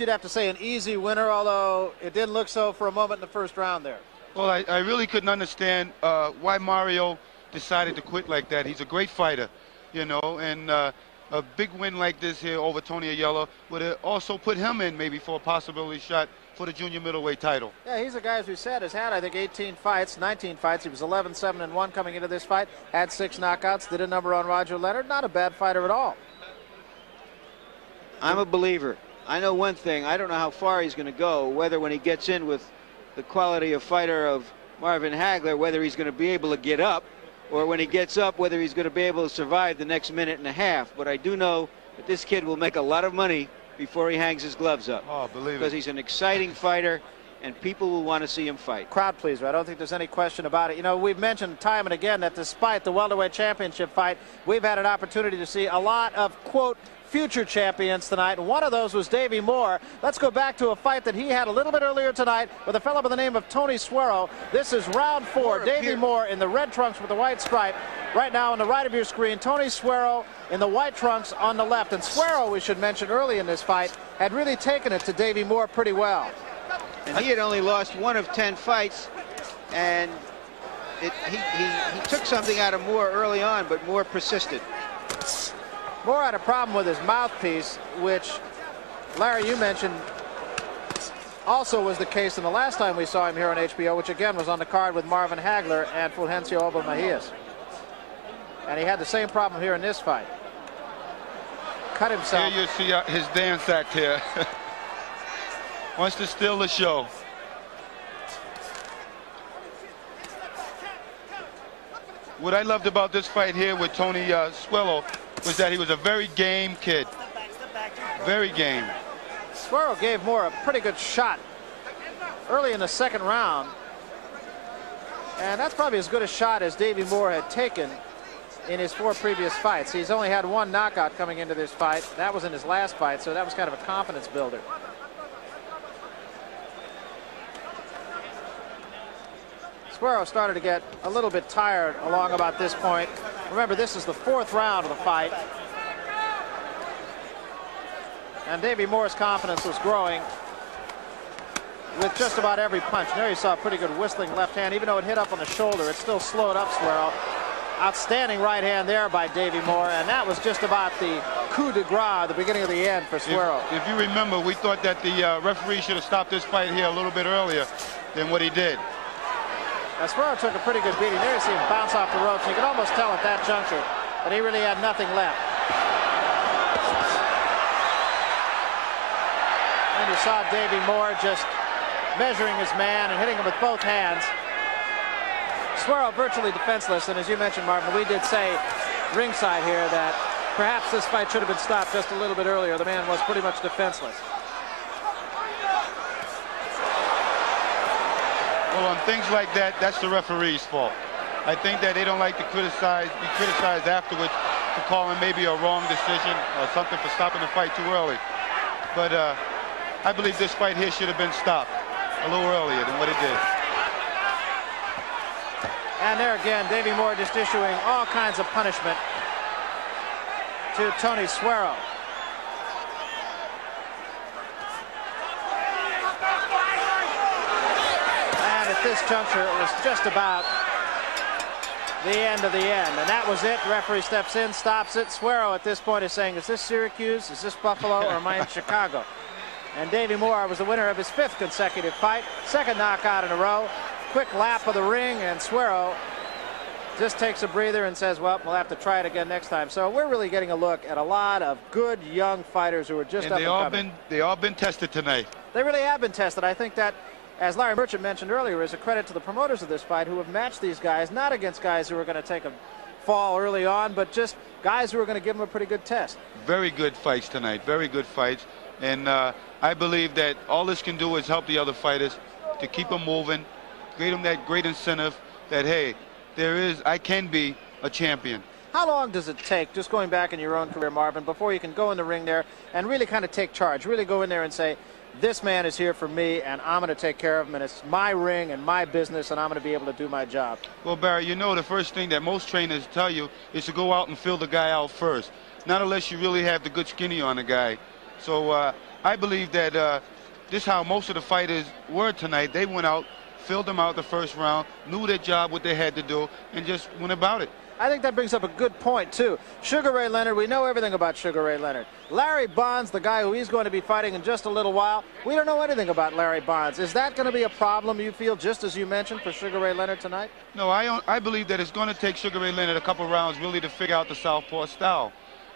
you'd have to say an easy winner, although it didn't look so for a moment in the first round there. Well, I really couldn't understand why Mario decided to quit like that. He's a great fighter, you know, and a big win like this here over Tony Ayala would have also put him in maybe for a possibility shot for the junior middleweight title. Yeah, he's a guy, as we said, has had, I think, 18 fights, 19 fights. He was 11-7-1 coming into this fight, had 6 knockouts, did a number on Roger Leonard. Not a bad fighter at all. I'm a believer. I know one thing. I don't know how far he's going to go, whether when he gets in with the quality of fighter of Marvin Hagler, whether he's going to be able to get up, or when he gets up, whether he's going to be able to survive the next minute and a half. But I do know that this kid will make a lot of money before he hangs his gloves up. Oh, believe it. Because he's an exciting fighter, and people will want to see him fight. Crowd pleaser. I don't think there's any question about it. You know, we've mentioned time and again that despite the welterweight championship fight, we've had an opportunity to see a lot of, quote, future champions tonight, and one of those was Davey Moore. Let's go back to a fight that he had a little bit earlier tonight with a fellow by the name of Tony Suero. This is round 4. Davey Moore in the red trunks with the white stripe. Right now on the right of your screen, Tony Suero in the white trunks on the left. And Suero, we should mention early in this fight, had really taken it to Davey Moore pretty well. And he had only lost 1 of 10 fights, and he took something out of Moore early on, but Moore persisted. Moore had a problem with his mouthpiece, which, Larry, you mentioned also was the case in the last time we saw him here on HBO, which again was on the card with Marvin Hagler and Fulgencio Obermejias. And he had the same problem here in this fight. Cut himself. Here you see his dance act here. Wants to steal the show. What I loved about this fight here with Tony Suero was that he was a very game kid. Very game. Suero gave Moore a pretty good shot early in the second round. And that's probably as good a shot as Davey Moore had taken in his 4 previous fights. He's only had 1 knockout coming into this fight. That was in his last fight, so that was kind of a confidence builder. Suero started to get a little bit tired along about this point. Remember, this is the 4th round of the fight. And Davey Moore's confidence was growing with just about every punch. There you saw a pretty good whistling left hand. Even though it hit up on the shoulder, it still slowed up Suero. Outstanding right hand there by Davey Moore, and that was just about the coup de grace, the beginning of the end for Suero. If you remember, we thought that the referee should have stopped this fight here a little bit earlier than what he did. Now, Suero took a pretty good beating. There you see him bounce off the ropes. You could almost tell at that juncture that he really had nothing left. And you saw Davey Moore just measuring his man and hitting him with both hands. Suero virtually defenseless, and as you mentioned, Marvin, we did say ringside here that perhaps this fight should have been stopped just a little bit earlier. The man was pretty much defenseless. Well, on things like that, that's the referee's fault. I think that they don't like to be criticized afterwards for calling maybe a wrong decision or something for stopping the fight too early. But I believe this fight here should have been stopped a little earlier than what it did. And there again, Davey Moore just issuing all kinds of punishment to Tony Suero. And at this juncture, it was just about the end of the end. And that was it. The referee steps in, stops it. Suero at this point is saying, is this Syracuse? Is this Buffalo? Or am I in Chicago? And Davey Moore was the winner of his 5th consecutive fight. 2nd knockout in a row. Quick lap of the ring, and Suero just takes a breather and says, well, we'll have to try it again next time. So we're really getting a look at a lot of good young fighters who are just up and coming. They all been tested tonight. They really have been tested. I think that, as Larry Merchant mentioned earlier, is a credit to the promoters of this fight who have matched these guys, not against guys who are going to take a fall early on, but just guys who are going to give them a pretty good test. Very good fights tonight. Very good fights. And I believe that all this can do is help the other fighters to keep them moving, create them that great incentive that, hey, I can be a champion. How long does it take, just going back in your own career, Marvin, before you can go in the ring there and really kind of take charge, really go in there and say, this man is here for me and I'm going to take care of him and it's my ring and my business and I'm going to be able to do my job? Well, Barry, you know the first thing that most trainers tell you is to go out and fill the guy out first. Not unless you really have the good skinny on the guy. So I believe that this is how most of the fighters were tonight. They went out, filled them out the first round, knew their job, what they had to do, and just went about it. I think that brings up a good point, too. Sugar Ray Leonard, we know everything about Sugar Ray Leonard. Larry Bonds, the guy who he's going to be fighting in just a little while, we don't know anything about Larry Bonds. Is that going to be a problem, you feel, just as you mentioned, for Sugar Ray Leonard tonight? No, I believe that it's going to take Sugar Ray Leonard a couple rounds really to figure out the southpaw style.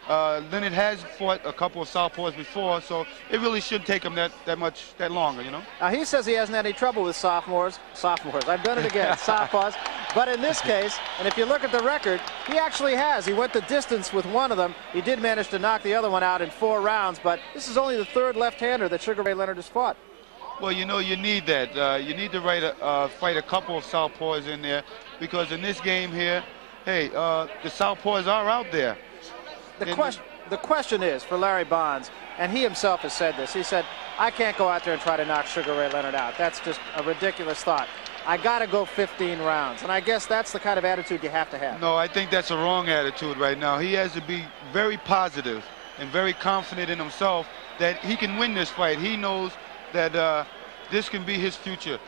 Leonard has fought a couple of southpaws before, so it really shouldn't take him that longer, you know. Now, he says he hasn't had any trouble with sophomores. I've done it again, southpaws. But in this case, and if you look at the record, he actually has. He went the distance with one of them. He did manage to knock the other one out in 4 rounds, but this is only the 3rd left-hander that Sugar Ray Leonard has fought. Well, you know, you need that. You need to fight a couple of southpaws in there, because in this game here, hey, the southpaws are out there. The question is for Larry Bonds, and he himself has said this. He said, I can't go out there and try to knock Sugar Ray Leonard out. That's just a ridiculous thought. I got to go 15 rounds. And I guess that's the kind of attitude you have to have. No, I think that's a wrong attitude right now. He has to be very positive and very confident in himself that he can win this fight. He knows that this can be his future.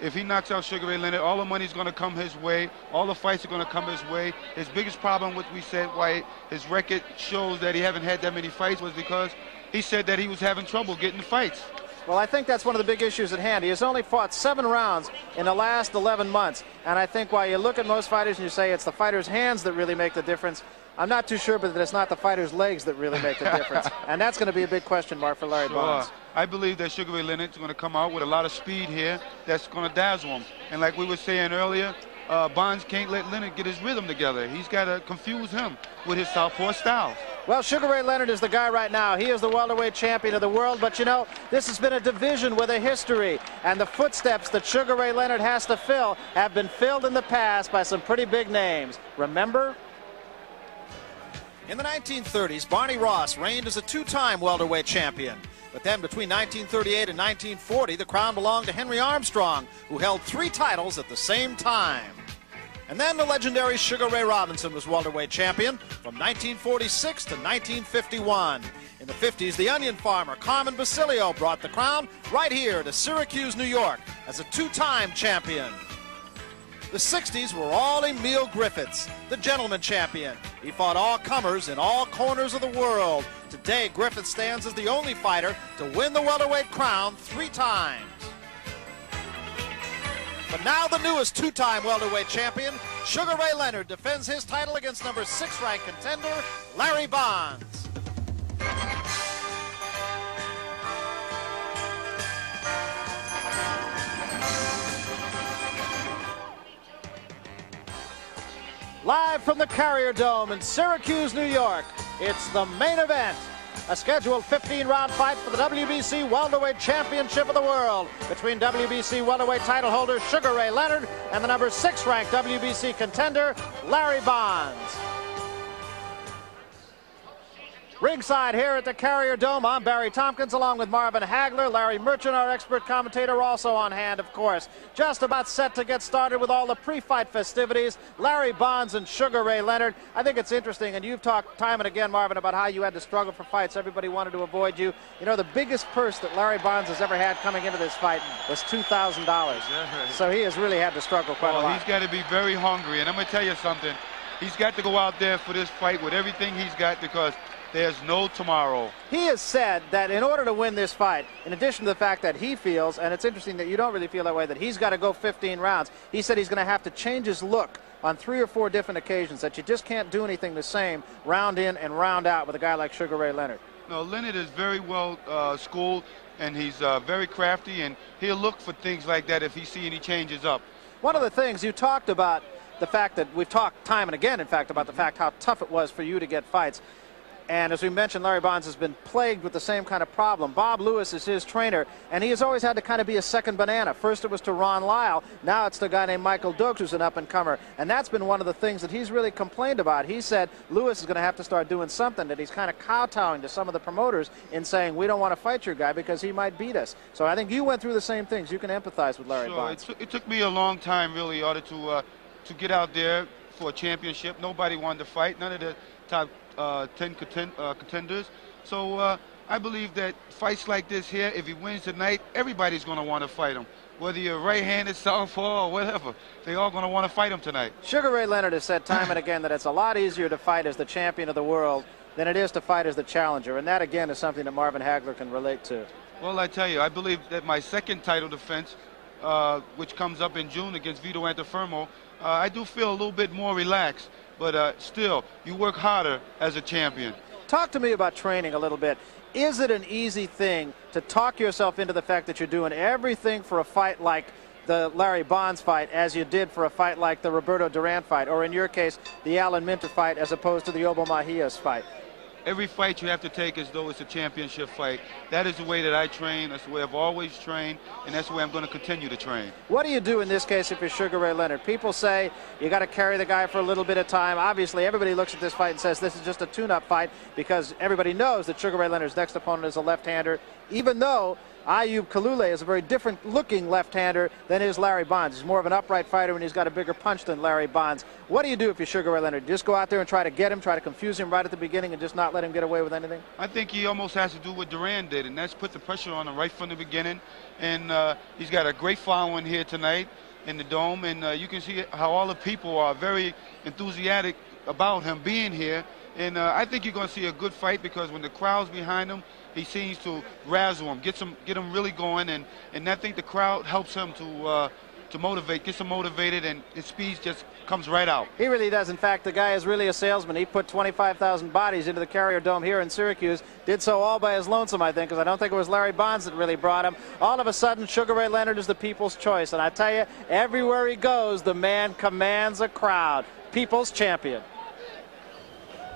If he knocks out Sugar Ray Leonard, all the money's going to come his way. All the fights are going to come his way. His biggest problem, what we said, why his record shows that he haven't had that many fights, was because he said that he was having trouble getting the fights. Well, I think that's one of the big issues at hand. He has only fought 7 rounds in the last 11 months. And I think while you look at most fighters and you say it's the fighter's hands that really make the difference, I'm not too sure, but that it's not the fighter's legs that really make the difference. And that's going to be a big question mark for Larry Bonds. I believe that Sugar Ray Leonard's going to come out with a lot of speed here that's going to dazzle him. And like we were saying earlier, Bonds can't let Leonard get his rhythm together. He's got to confuse him with his southpaw styles. Well, Sugar Ray Leonard is the guy right now. He is the welterweight champion of the world. But, you know, this has been a division with a history. And the footsteps that Sugar Ray Leonard has to fill have been filled in the past by some pretty big names. Remember? In the 1930s, Barney Ross reigned as a 2-time welterweight champion. But then between 1938 and 1940, the crown belonged to Henry Armstrong, who held 3 titles at the same time. And then the legendary Sugar Ray Robinson was welterweight champion from 1946 to 1951. In the 50s, the onion farmer Carmen Basilio brought the crown right here to Syracuse, New York, as a 2-time champion. The 60s were all Emil Griffiths, the gentleman champion. He fought all comers in all corners of the world. Today, Griffith stands as the only fighter to win the welterweight crown 3 times. But now the newest 2-time welterweight champion, Sugar Ray Leonard, defends his title against number 6-ranked contender, Larry Bonds. Live from the Carrier Dome in Syracuse, New York, it's the main event. A scheduled 15-round fight for the WBC Welterweight Championship of the World between WBC welterweight title holder Sugar Ray Leonard and the number 6-ranked WBC contender Larry Bonds. Ringside here at the Carrier Dome, I'm Barry Tompkins along with Marvin Hagler. Larry Merchant, our expert commentator, also on hand, of course. Just about set to get started with all the pre-fight festivities. Larry Bonds and Sugar Ray Leonard. I think it's interesting, and you've talked time and again, Marvin, about how you had to struggle for fights. Everybody wanted to avoid you. You know, the biggest purse that Larry Bonds has ever had coming into this fight was $2,000. So he has really had to struggle quite a lot. He's got to be very hungry, and I'm going to tell you something. He's got to go out there for this fight with everything he's got, because there's no tomorrow. He has said that in order to win this fight, in addition to the fact that he feels, and it's interesting that you don't really feel that way, that he's got to go 15 rounds, he said he's going to have to change his look on 3 or 4 different occasions, that you just can't do anything the same round in and round out with a guy like Sugar Ray Leonard. No, Leonard is very well schooled, and he's very crafty, and he'll look for things like that if he see any changes up. One of the things you talked about, the fact that we've talked time and again, in fact, about the fact how tough it was for you to get fights. And as we mentioned, Larry Bonds has been plagued with the same kind of problem. Bob Lewis is his trainer, and he has always had to kind of be a second banana. First it was to Ron Lyle. Now it's the guy named Michael Dokes, who's an up-and-comer. And that's been one of the things that he's really complained about. He said Lewis is going to have to start doing something, that he's kind of kowtowing to some of the promoters in saying, we don't want to fight your guy because he might beat us. So I think you went through the same things. You can empathize with Larry Bonds. It took me a long time, really, in order to get out there for a championship. Nobody wanted to fight. None of the top 10 contenders. So I believe that fights like this here, if he wins tonight, everybody's going to want to fight him. Whether you're right-handed, southpaw, or whatever, they all going to want to fight him tonight. Sugar Ray Leonard has said time and again that it's a lot easier to fight as the champion of the world than it is to fight as the challenger, and that again is something that Marvin Hagler can relate to. Well, I tell you, I believe that my second title defense, which comes up in June against Vito Antuofermo, I do feel a little bit more relaxed, but still, you work harder as a champion. Talk to me about training a little bit. Is it an easy thing to talk yourself into the fact that you're doing everything for a fight like the Larry Bonds fight as you did for a fight like the Roberto Duran fight, or in your case, the Alan Minter fight as opposed to the Obo Mahias fight? Every fight you have to take as though it's a championship fight. That is the way that I train. That's the way I've always trained, and that's the way I'm going to continue to train. What do you do in this case if you're Sugar Ray Leonard? People say you got to carry the guy for a little bit of time. Obviously, everybody looks at this fight and says this is just a tune-up fight because everybody knows that Sugar Ray Leonard's next opponent is a left-hander, even though Ayub Kalule is a very different-looking left-hander than is Larry Bonds. He's more of an upright fighter, and he's got a bigger punch than Larry Bonds. What do you do if you're Sugar Ray Leonard? Just go out there and try to get him, try to confuse him right at the beginning, and just not let him get away with anything? I think he almost has to do what Duran did, and that's put the pressure on him right from the beginning. And he's got a great following here tonight in the Dome, and you can see how all the people are very enthusiastic about him being here. And I think you're going to see a good fight because when the crowd's behind him, he seems to razzle him, get him really going, and I think the crowd helps him to motivate, gets him motivated, and his speed just comes right out. He really does. In fact, the guy is really a salesman. He put 25,000 bodies into the Carrier Dome here in Syracuse. Did so all by his lonesome, I think, because I don't think it was Larry Bonds that really brought him. All of a sudden, Sugar Ray Leonard is the people's choice. And I tell you, everywhere he goes, the man commands a crowd. People's champion.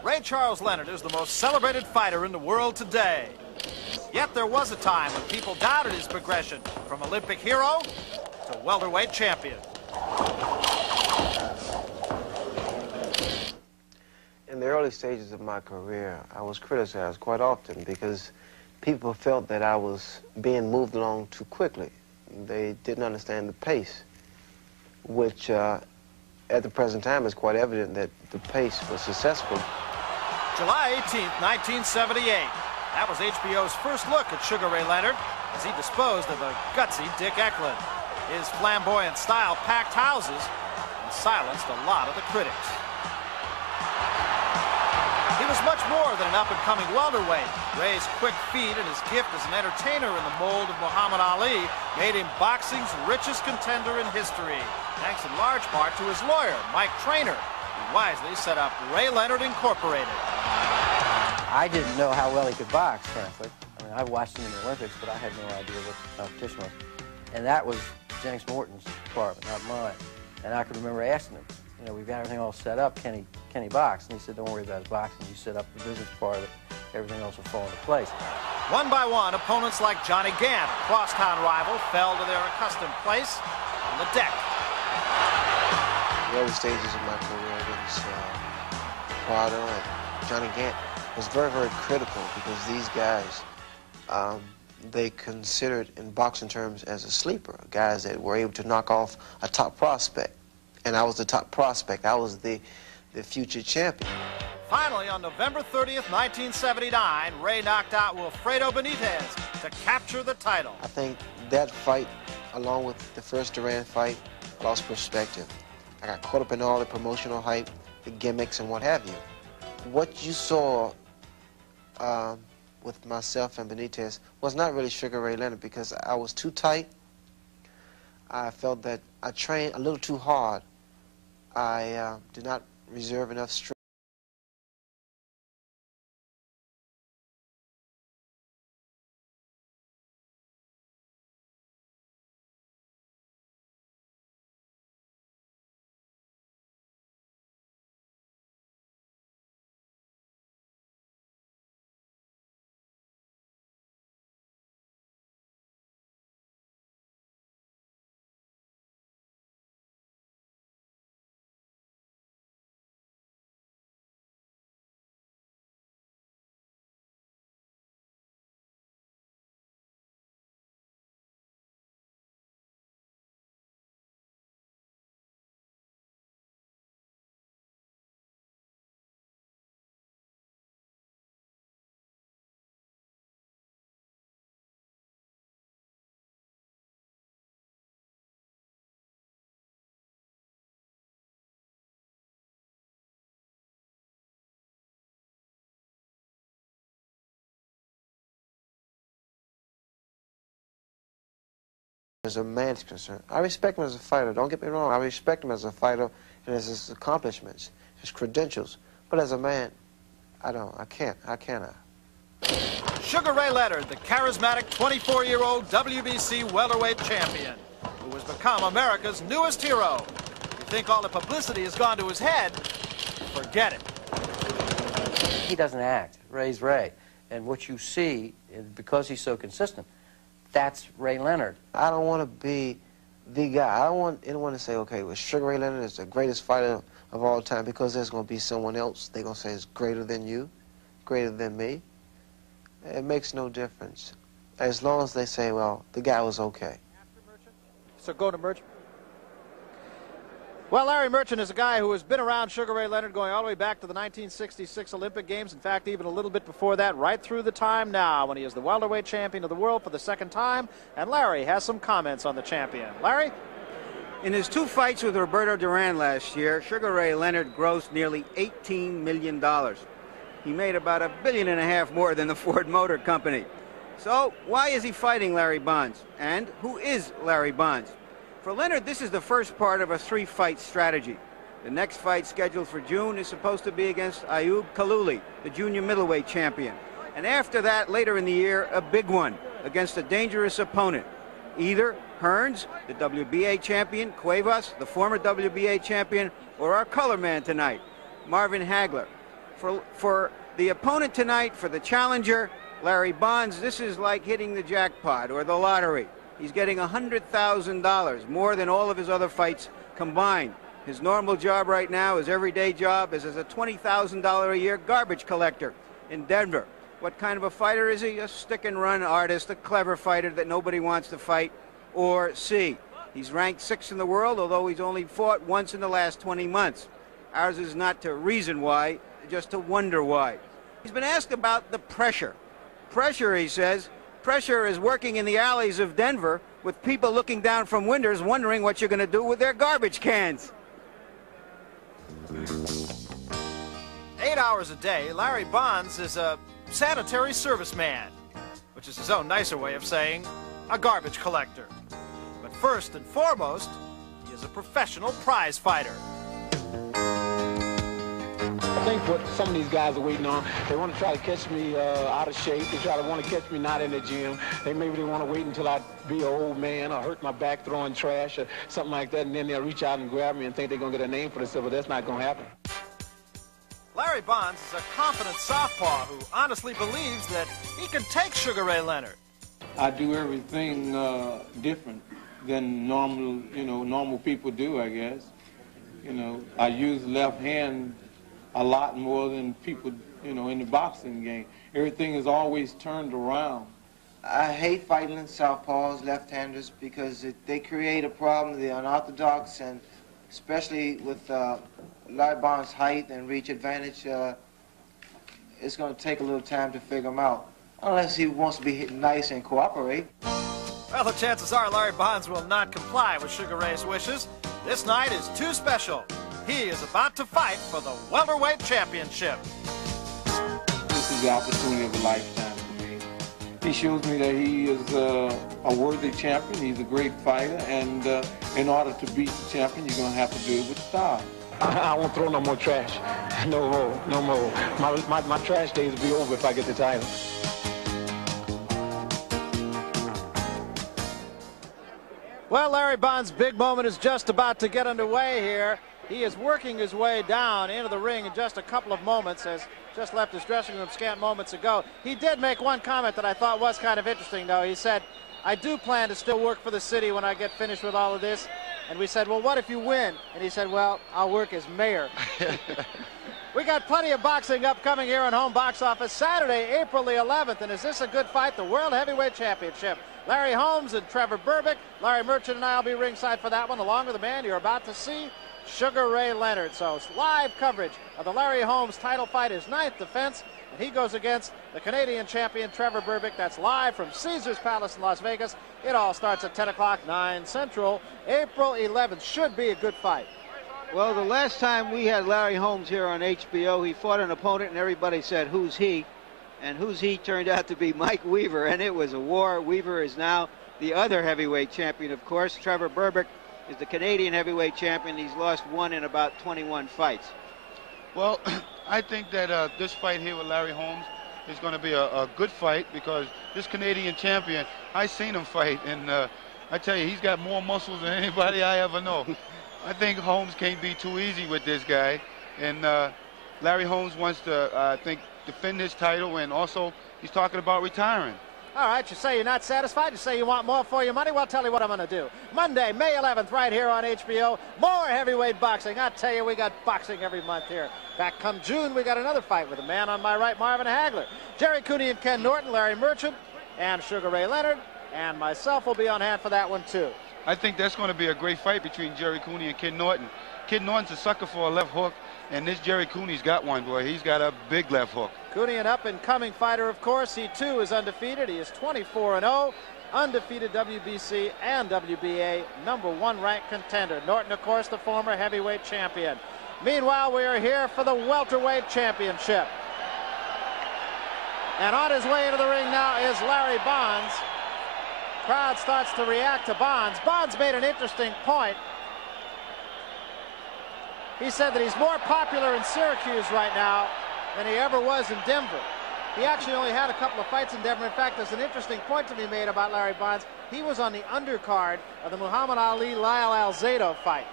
Ray Charles Leonard is the most celebrated fighter in the world today. Yet there was a time when people doubted his progression from Olympic hero to welterweight champion. In the early stages of my career, I was criticized quite often because people felt that I was being moved along too quickly. They didn't understand the pace, which at the present time is quite evident that the pace was successful. July 18th, 1978. That was HBO's first look at Sugar Ray Leonard as he disposed of a gutsy Dick Eklund. His flamboyant style packed houses and silenced a lot of the critics. He was much more than an up-and-coming welterweight. Ray's quick feet and his gift as an entertainer in the mold of Muhammad Ali made him boxing's richest contender in history, thanks in large part to his lawyer, Mike Traynor, who wisely set up Ray Leonard Incorporated. I didn't know how well he could box, frankly. I mean, I watched him in the Olympics, but I had no idea what the competition was. And that was James Morton's department, not mine. And I could remember asking him, you know, we've got everything all set up, can he box? And he said, don't worry about his boxing, you set up the business part of it, everything else will fall into place. One by one, opponents like Johnny Gant, a crosstown rival, fell to their accustomed place on the deck. The early stages of my career against Prado and Johnny Gant was very, very critical because these guys, they considered in boxing terms as a sleeper, guys that were able to knock off a top prospect. And I was the top prospect. I was the future champion. Finally, on November 30th, 1979, Ray knocked out Wilfredo Benitez to capture the title. I think that fight, along with the first Duran fight, lost perspective. I got caught up in all the promotional hype, the gimmicks, and what have you. What you saw with myself and Benitez was not really Sugar Ray Leonard because I was too tight. I felt that I trained a little too hard. I did not reserve enough strength. As a man's concerned, I respect him as a fighter. Don't get me wrong. I respect him as a fighter and as his accomplishments, his credentials. But as a man, I don't. I can't. I cannot. Sugar Ray Leonard, the charismatic 24-year-old WBC welterweight champion, who has become America's newest hero. You think all the publicity has gone to his head? Forget it. He doesn't act. Ray's Ray. And what you see, because he's so consistent, that's Ray Leonard. I don't want to be the guy. I don't want anyone to say, okay, well, Sugar Ray Leonard is the greatest fighter of all time, because there's going to be someone else they're going to say is greater than you, greater than me. It makes no difference, as long as they say, well, the guy was okay. So go to Merchant. Well, Larry Merchant is a guy who has been around Sugar Ray Leonard going all the way back to the 1966 Olympic Games. In fact, even a little bit before that, right through the time now when he is the welterweight champion of the world for the second time. And Larry has some comments on the champion. Larry? In his 2 fights with Roberto Duran last year, Sugar Ray Leonard grossed nearly $18 million. He made about $1.5 billion more than the Ford Motor Company. So why is he fighting Larry Bonds? And who is Larry Bonds? For Leonard, this is the first part of a 3-fight strategy. The next fight scheduled for June is supposed to be against Ayub Kalouli, the junior middleweight champion. And after that, later in the year, a big one against a dangerous opponent. Either Hearns, the WBA champion, Cuevas, the former WBA champion, or our color man tonight, Marvin Hagler. For the opponent tonight, for the challenger, Larry Bonds, this is like hitting the jackpot or the lottery. He's getting $100,000, more than all of his other fights combined. His normal job right now, his everyday job, is as a $20,000 a year garbage collector in Denver. What kind of a fighter is he? A stick-and-run artist, a clever fighter that nobody wants to fight or see. He's ranked 6th in the world, although he's only fought once in the last 20 months. Ours is not to reason why, just to wonder why. He's been asked about the pressure. Pressure, he says, pressure is working in the alleys of Denver with people looking down from windows wondering what you're going to do with their garbage cans. 8 hours a day, Larry Bonds is a sanitary serviceman, which is his own nicer way of saying a garbage collector. But first and foremost, he is a professional prize fighter. I think what some of these guys are waiting on, they want to try to catch me out of shape. They want to catch me not in the gym. Maybe they want to wait until I be an old man or hurt my back throwing trash or something like that, and then they'll reach out and grab me and think they're going to get a name for themselves, but that's not going to happen. Larry Bonds is a confident southpaw who honestly believes that he can take Sugar Ray Leonard. I do everything different than normal people do, I guess. I use left hand a lot more than people, in the boxing game. Everything is always turned around. I hate fighting southpaws, left-handers, because they create a problem, the unorthodox, and especially with Larry Bonds' height and reach advantage, it's going to take a little time to figure him out, unless he wants to be nice and cooperate. Well, the chances are Larry Bonds will not comply with Sugar Ray's wishes. This night is too special. He is about to fight for the welterweight championship. This is the opportunity of a lifetime for me. He shows me that he is a worthy champion. He's a great fighter, and in order to beat the champion, you're going to have to do it with style. I won't throw no more trash. No more. My trash days will be over if I get the title. Well, Larry Bonds' big moment is just about to get underway here. He is working his way down into the ring in just a couple of moments, has just left his dressing room scant moments ago. He did make one comment that I thought was kind of interesting, though. He said, I do plan to still work for the city when I get finished with all of this. And we said, well, what if you win? And he said, well, I'll work as mayor. We got plenty of boxing upcoming here on Home Box Office Saturday, April the 11th. And is this a good fight? The World Heavyweight Championship. Larry Holmes and Trevor Berbick. Larry Merchant and I will be ringside for that one, along with the man you're about to see, Sugar Ray Leonard. So live coverage of the Larry Holmes title fight, his 9th defense. And he goes against the Canadian champion, Trevor Berbick. That's live from Caesars Palace in Las Vegas. It all starts at 10 o'clock, 9 Central. April 11th. Should be a good fight. Well, the last time we had Larry Holmes here on HBO, he fought an opponent and everybody said, who's he? And who's he turned out to be? Mike Weaver, and it was a war. Weaver is now the other heavyweight champion, of course. Trevor Berbick is the Canadian heavyweight champion. He's lost one in about 21 fights. Well, I think that this fight here with Larry Holmes is going to be a good fight, because this Canadian champion, I seen him fight, and I tell you, he's got more muscles than anybody I ever know. I think Holmes can't be too easy with this guy, and Larry Holmes wants to, I think, defend his title, and also he's talking about retiring. All right, you say you're not satisfied. You say you want more for your money. Well, I'll tell you what I'm going to do. Monday, May 11th, right here on HBO, more heavyweight boxing. I tell you, we got boxing every month here. Back come June, we got another fight with the man on my right, Marvin Hagler. Jerry Cooney and Ken Norton, Larry Merchant, and Sugar Ray Leonard, and myself will be on hand for that one, too. I think that's going to be a great fight between Jerry Cooney and Ken Norton. Ken Norton's a sucker for a left hook, and this Jerry Cooney's got one, boy. He's got a big left hook. Cooney, an up-and-coming fighter, of course. He, too, is undefeated. He is 24-0, undefeated WBC and WBA #1 ranked contender. Norton, of course, the former heavyweight champion. Meanwhile, we are here for the welterweight championship. And on his way into the ring now is Larry Bonds. Crowd starts to react to Bonds. Bonds made an interesting point. He said that he's more popular in Syracuse right now than he ever was in Denver. He actually only had a couple of fights in Denver. In fact, there's an interesting point to be made about Larry Bonds. He was on the undercard of the Muhammad Ali-Lyle Alzado fight.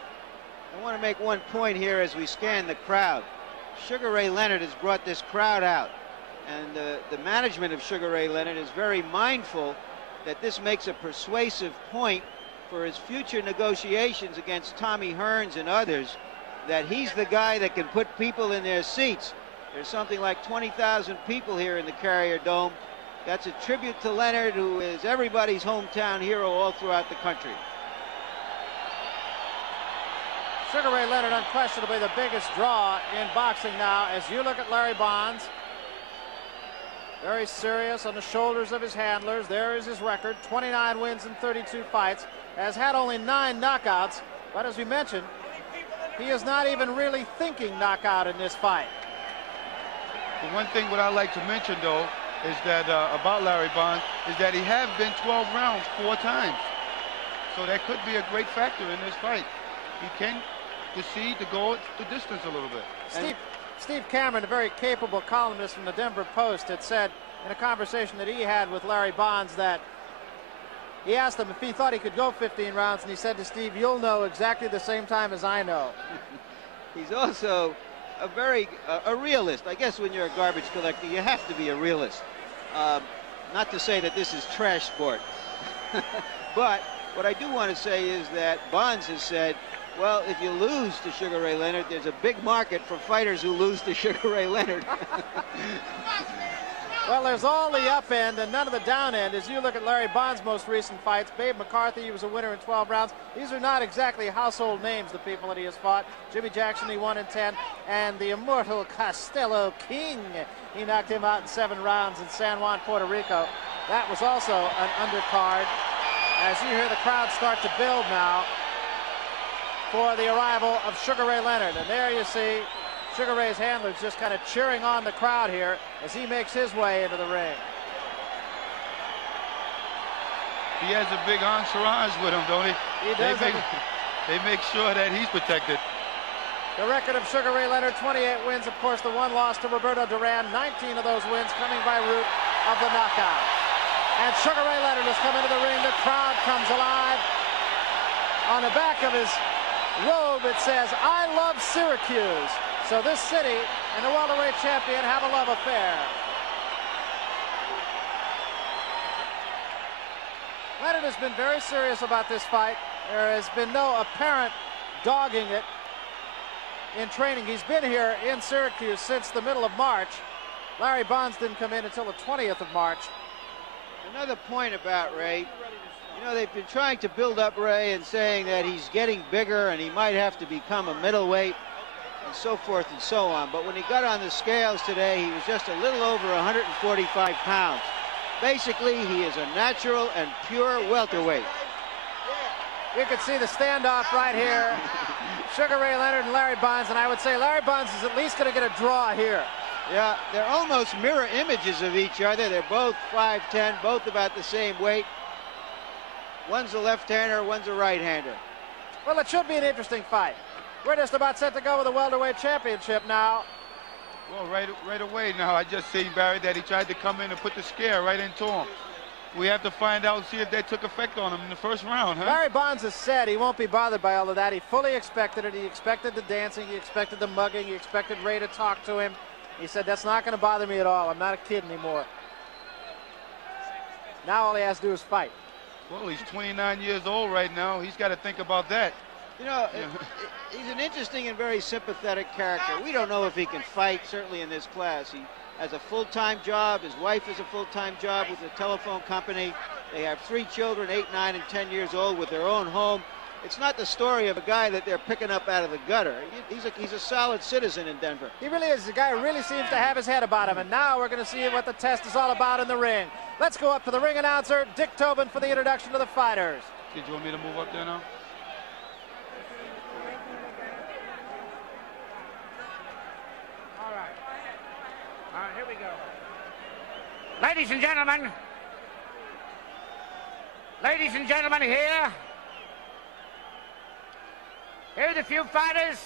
I want to make one point here as we scan the crowd. Sugar Ray Leonard has brought this crowd out, and the management of Sugar Ray Leonard is very mindful that this makes a persuasive point for his future negotiations against Tommy Hearns and others, that he's the guy that can put people in their seats. There's something like 20,000 people here in the Carrier Dome. That's a tribute to Leonard, who is everybody's hometown hero all throughout the country. Sugar Ray Leonard, unquestionably the biggest draw in boxing now. As you look at Larry Bonds, very serious on the shoulders of his handlers. There is his record, 29 wins in 32 fights, has had only 9 knockouts, but as we mentioned, he is not even really thinking knockout in this fight. The one thing what I like to mention, though, is that about Larry Bonds, is that he has been 12 rounds 4 times. So that could be a great factor in this fight. He can decide to go the distance a little bit. Steve Cameron, a very capable columnist from the Denver Post, had said in a conversation that he had with Larry Bonds that he asked him if he thought he could go 15 rounds, and he said to Steve, "You'll know exactly the same time as I know." He's also a realist. I guess when you're a garbage collector, you have to be a realist. Not to say that this is trash sport. But what I do want to say is that Bonds has said, well, if you lose to Sugar Ray Leonard, there's a big market for fighters who lose to Sugar Ray Leonard. Well, there's all the up end and none of the down end. As you look at Larry Bonds' most recent fights, Babe McCarthy, he was a winner in 12 rounds. These are not exactly household names, the people that he has fought. Jimmy Jackson, he won in 10. And the immortal Costello King, he knocked him out in 7 rounds in San Juan, Puerto Rico. That was also an undercard. As you hear the crowd start to build now for the arrival of Sugar Ray Leonard. And there you see Sugar Ray's handlers just kind of cheering on the crowd here as he makes his way into the ring. He has a big entourage with him, don't he? He does. They make sure that he's protected. The record of Sugar Ray Leonard, 28 wins. Of course, the 1 loss to Roberto Duran, 19 of those wins coming by route of the knockout. And Sugar Ray Leonard has come into the ring. The crowd comes alive. On the back of his robe, it says, "I love Syracuse." So this city and the welterweight champion have a love affair. Leonard has been very serious about this fight. There has been no apparent dogging it in training. He's been here in Syracuse since the middle of March. Larry Bonds didn't come in until the 20th of March. Another point about Ray, you know, they've been trying to build up Ray and saying that he's getting bigger and he might have to become a middleweight and so forth and so on. But when he got on the scales today, he was just a little over 145 pounds. Basically, he is a natural and pure welterweight. You can see the standoff right here. Sugar Ray Leonard and Larry Bonds, and I would say Larry Bonds is at least going to get a draw here. Yeah, they're almost mirror images of each other. They're both 5'10", both about the same weight. One's a left-hander, one's a right-hander. Well, it should be an interesting fight. We're just about set to go with the welterweight championship now. Well, right away now, I just seen, Barry, that he tried to come in and put the scare right into him. We have to find out and see if that took effect on him in the first round, huh? Barry Bonds has said he won't be bothered by all of that. He fully expected it. He expected the dancing. He expected the mugging. He expected Ray to talk to him. He said, that's not going to bother me at all. I'm not a kid anymore. Now all he has to do is fight. Well, he's 29 years old right now. He's got to think about that. You know, he's an interesting and very sympathetic character. We don't know if he can fight, certainly in this class. He has a full-time job. His wife has a full-time job with a telephone company. They have 3 children, 8, 9, and 10 years old, with their own home. It's not the story of a guy that they're picking up out of the gutter. He's a solid citizen in Denver. He really is. The guy really seems to have his head about him. And now we're going to see what the test is all about in the ring. Let's go up to the ring announcer, Dick Tobin, for the introduction to the fighters. Did you want me to move up there now? All right, here we go. Ladies and gentlemen, here are the few fighters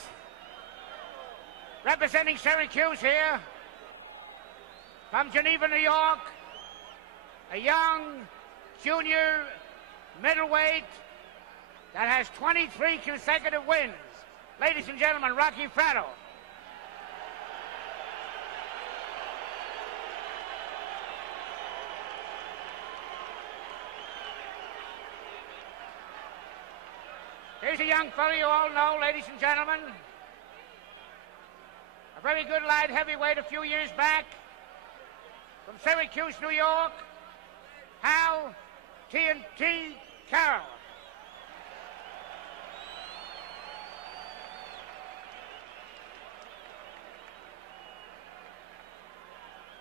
representing Syracuse here. From Geneva, New York, a young junior middleweight that has 23 consecutive wins. Ladies and gentlemen, Rocky Fratto. Here's a young fellow you all know, ladies and gentlemen. A very good light heavyweight a few years back. From Syracuse, New York, Hal TNT Carroll.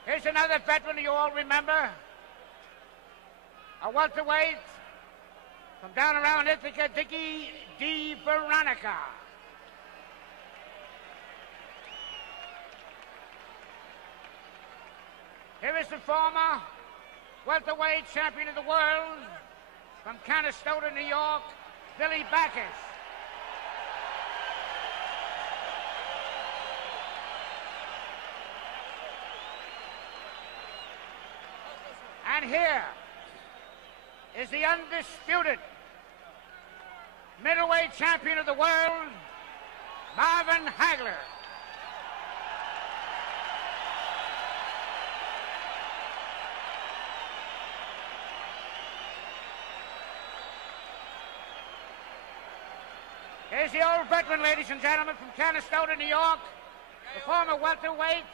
Here's another veteran you all remember. A welterweight from down around Ithaca, Dickie D. Veronica. Here is the former welterweight champion of the world from Canastota, New York, Billy Backus. And here is the undisputed middleweight champion of the world, Marvin Hagler. Here's the old veteran, ladies and gentlemen, from Canastota, New York, the former welterweight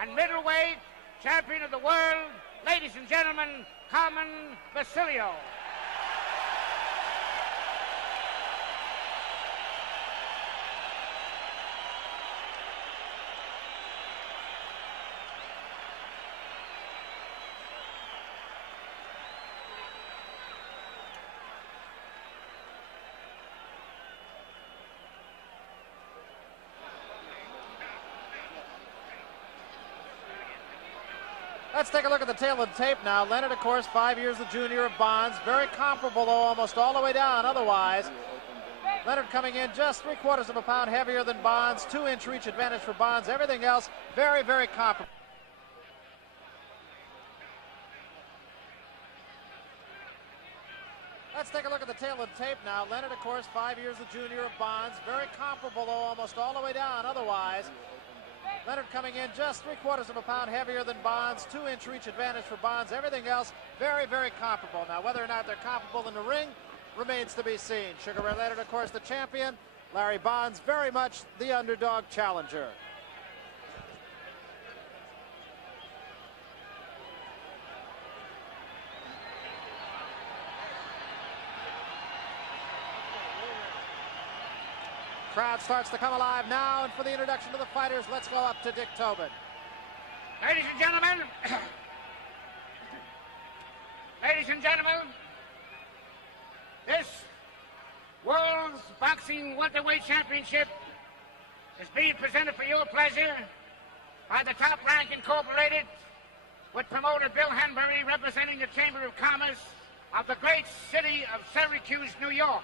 and middleweight champion of the world, ladies and gentlemen, Carmen Basilio. Let's take a look at the tail of the tape now. Leonard, of course, 5 years the junior of Bonds. Very comparable, though, almost all the way down otherwise. Leonard coming in just 3/4 of a pound heavier than Bonds. 2-inch reach advantage for Bonds. Everything else very, very comparable. Let's take a look at the tail of the tape now. Leonard, of course, 5 years the junior of Bonds. Very comparable, though, almost all the way down otherwise. Leonard coming in just 3/4 of a pound heavier than Bonds. 2-inch reach advantage for Bonds. Everything else very, very comparable. Now, whether or not they're comparable in the ring remains to be seen. Sugar Ray Leonard, of course, the champion. Larry Bonds, very much the underdog challenger. Crowd starts to come alive now, and for the introduction to the fighters, let's go up to Dick Tobin. Ladies and gentlemen, this World's Boxing Welterweight Championship is being presented for your pleasure by the Top Rank Incorporated, with promoter Bill Henbury representing the Chamber of Commerce of the great city of Syracuse, New York.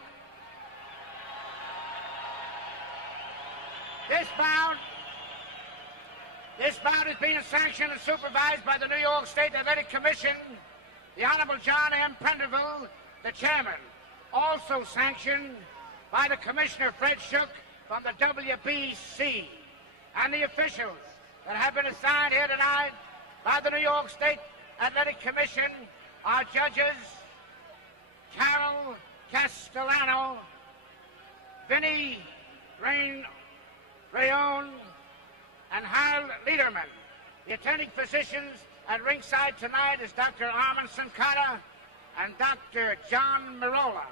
This bout is being sanctioned and supervised by the New York State Athletic Commission, the Honorable John M. Prenderville, the chairman. Also sanctioned by the Commissioner Fred Shook from the WWC, and the officials that have been assigned here tonight by the New York State Athletic Commission are judges Carol Castellano, Vinnie Rayon, and Harold Liederman. The attending physicians at ringside tonight is Dr. Armin Sankata and Dr. John Mirola.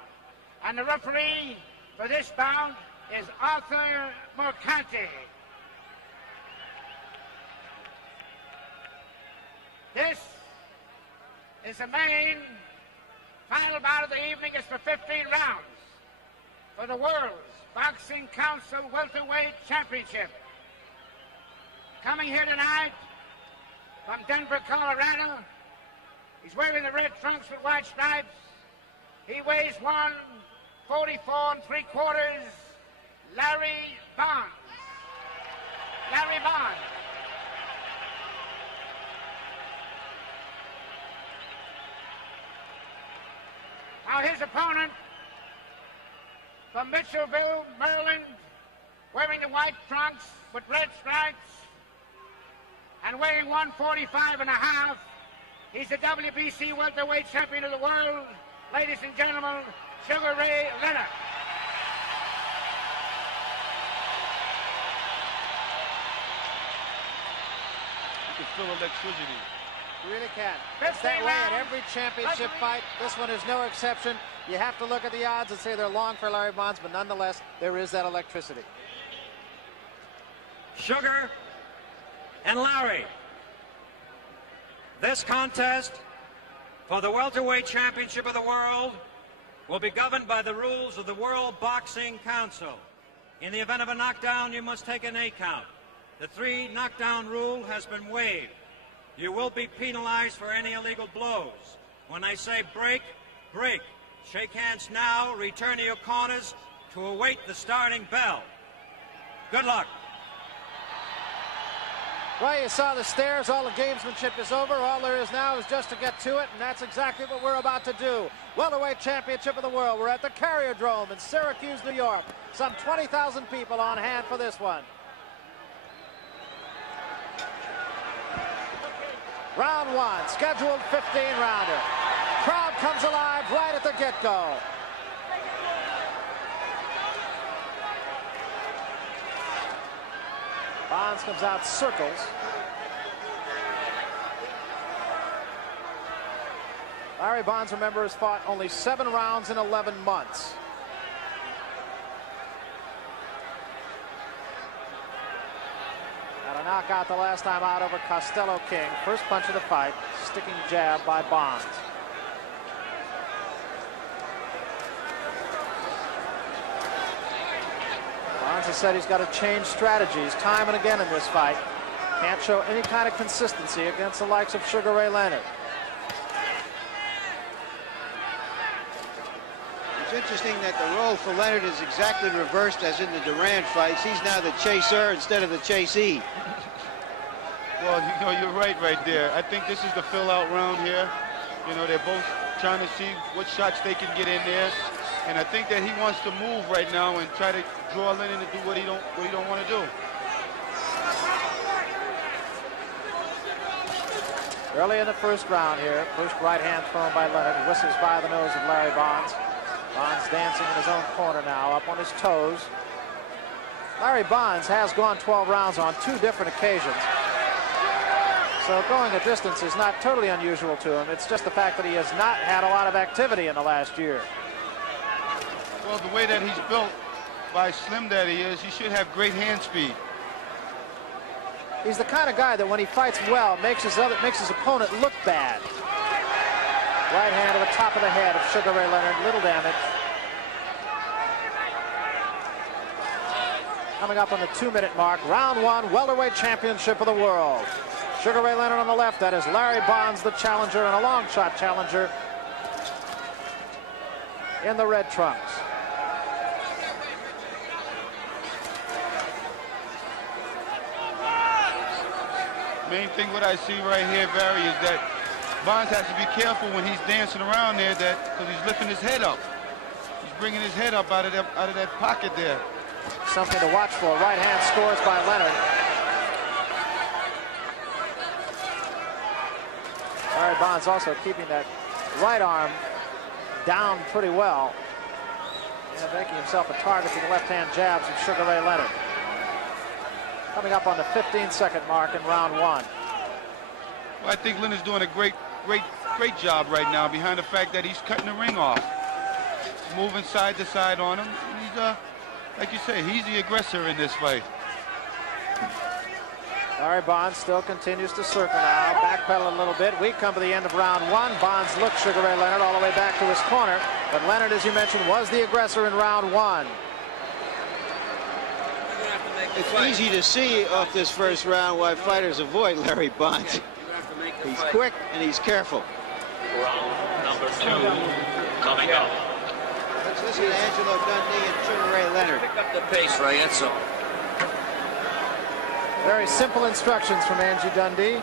And the referee for this bout is Arthur Mercanti. This is the main final bout of the evening. It's for 15 rounds for the World's Boxing Council Welterweight Championship. Coming here tonight from Denver, Colorado. He's wearing the red trunks with white stripes. He weighs 144 3/4. Larry Bonds. Larry Bonds. Now his opponent from Mitchellville, Maryland, wearing the white trunks with red stripes and weighing 145.5. He's the WBC welterweight champion of the world. Ladies and gentlemen, Sugar Ray Leonard. You can feel electricity. You really can. It's that way in every championship fight. This one is no exception. You have to look at the odds and say they're long for Larry Bonds, but nonetheless, there is that electricity. Sugar and Larry. This contest for the welterweight championship of the world will be governed by the rules of the World Boxing Council. In the event of a knockdown, you must take an 8 count. The 3 knockdown rule has been waived. You will be penalized for any illegal blows. When I say break, break. Shake hands now, return to your corners to await the starting bell. Good luck. Well, you saw the stairs. All the gamesmanship is over. All there is now is just to get to it, and that's exactly what we're about to do. Welterweight Championship of the World. We're at the Carrier Dome in Syracuse, New York. Some 20,000 people on hand for this one. Round 1, scheduled 15-rounder. Crowd comes alive right at the get-go. Bonds comes out circles. Larry Bonds, remember, has fought only 7 rounds in 11 months. Got a knockout the last time out over Costello King. First punch of the fight, sticking jab by Bonds. Bonds has said he's got to change strategies time and again in this fight. Can't show any kind of consistency against the likes of Sugar Ray Leonard. It's interesting that the role for Leonard is exactly reversed as in the Duran fights. He's now the chaser instead of the chasee. Well, you know, you're right there. I think this is the fill-out round here. You know, they're both trying to see what shots they can get in there. And I think that he wants to move right now and try to draw Leonard to do what he don't want to do. Early in the first round here, first right hand thrown by Leonard. He whistles by the nose of Larry Bonds. Bonds dancing in his own corner now, up on his toes. Larry Bonds has gone 12 rounds on 2 different occasions. So going a distance is not totally unusual to him. It's just the fact that he has not had a lot of activity in the last year. Well, the way that he's built, by slim that he is, he should have great hand speed. He's the kind of guy that when he fights well, makes his opponent look bad. Right hand to the top of the head of Sugar Ray Leonard, little damage. Coming up on the 2-minute mark, round 1, welterweight championship of the world. Sugar Ray Leonard on the left, that is Larry Bonds, the challenger, and a long shot challenger in the red trunks. Main thing what I see right here, Barry, is that Bonds has to be careful when he's dancing around there, because he's lifting his head up. He's bringing his head up out of that pocket there. Something to watch for. Right hand scores by Leonard. Larry Bonds also keeping that right arm down pretty well, and making himself a target for the left-hand jabs of Sugar Ray Leonard. Coming up on the 15-second mark in round 1. Well, I think Leonard's doing a great job right now behind the fact that he's cutting the ring off. He's moving side to side on him. And he's, like you say, he's the aggressor in this fight. Larry Bonds still continues to circle now, backpedal a little bit. We come to the end of round 1. Bonds looks Sugar Ray Leonard all the way back to his corner, but Leonard, as you mentioned, was the aggressor in round 1. It's easy to see off this first round why fighters avoid Larry Bonds. He's quick and he's careful. Round number 2 coming up. Let's listen to Angelo Dundee and Sugar Ray Leonard. Pick up the pace, Ray. That's all. Very simple instructions from Angie Dundee.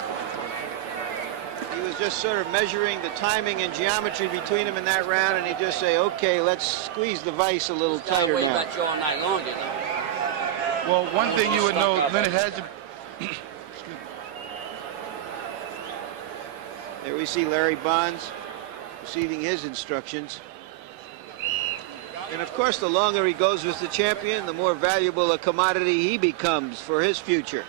He was just sort of measuring the timing and geometry between them in that round, and he just say, okay, let's squeeze the vise a little tighter now. Got you all night long, didn't he? Well, one thing you would know, Leonard has to... There we see Larry Bonds receiving his instructions. And of course, the longer he goes with the champion, the more valuable a commodity he becomes for his future.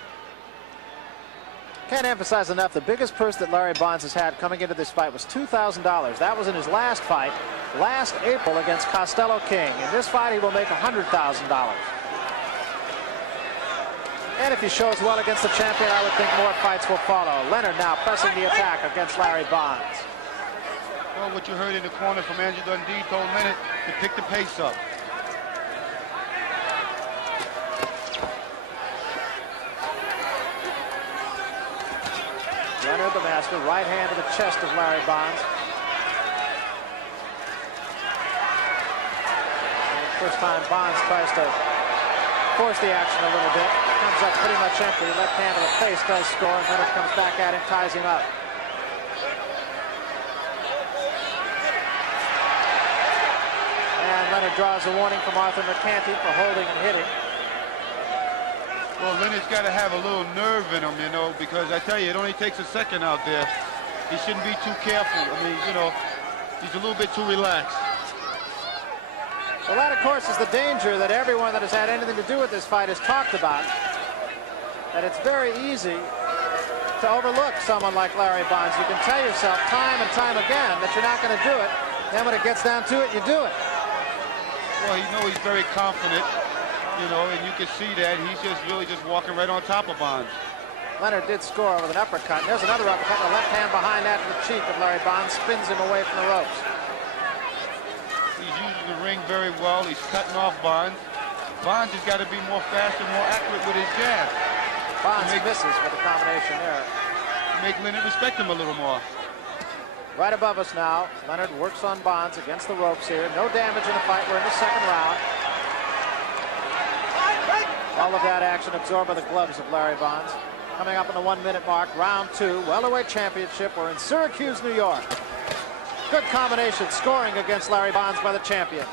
Can't emphasize enough, the biggest purse that Larry Bonds has had coming into this fight was $2,000. That was in his last fight, last April against Costello King. In this fight, he will make $100,000. And if he shows well against the champion, I would think more fights will follow. Leonard now pressing the attack against Larry Bonds. Well, what you heard in the corner from Angie Dundee told Leonard to pick the pace up. Leonard, the master, right hand to the chest of Larry Bonds. And first time Bonds tries to force the action a little bit. Comes up pretty much empty. Left hand to the face does score, and Leonard comes back at him, ties him up. And Leonard draws a warning from Arthur McCanty for holding and hitting. Well, Leonard's got to have a little nerve in him, you know, because I tell you, it only takes a second out there. He shouldn't be too careful. I mean, you know, he's a little bit too relaxed. Well, that, of course, is the danger that everyone that has had anything to do with this fight has talked about. That it's very easy to overlook someone like Larry Bonds. You can tell yourself time and time again that you're not going to do it. Then when it gets down to it, you do it. Well, you know he's very confident, you know, and you can see that he's just really just walking right on top of Bonds. Leonard did score with an uppercut. There's another uppercut, the left hand behind that to the cheek of Larry Bonds, spins him away from the ropes. He's using the ring very well. He's cutting off Bonds. Bonds has got to be more fast and more accurate with his jab. Bonds misses with the combination there. Make Leonard respect him a little more. Right above us now, Leonard works on Bonds against the ropes here. No damage in the fight. We're in the second round. All of that action absorbed by the gloves of Larry Bonds. Coming up on the 1 minute mark, round 2, welterweight championship. We're in Syracuse, New York. Good combination, scoring against Larry Bonds by the champion.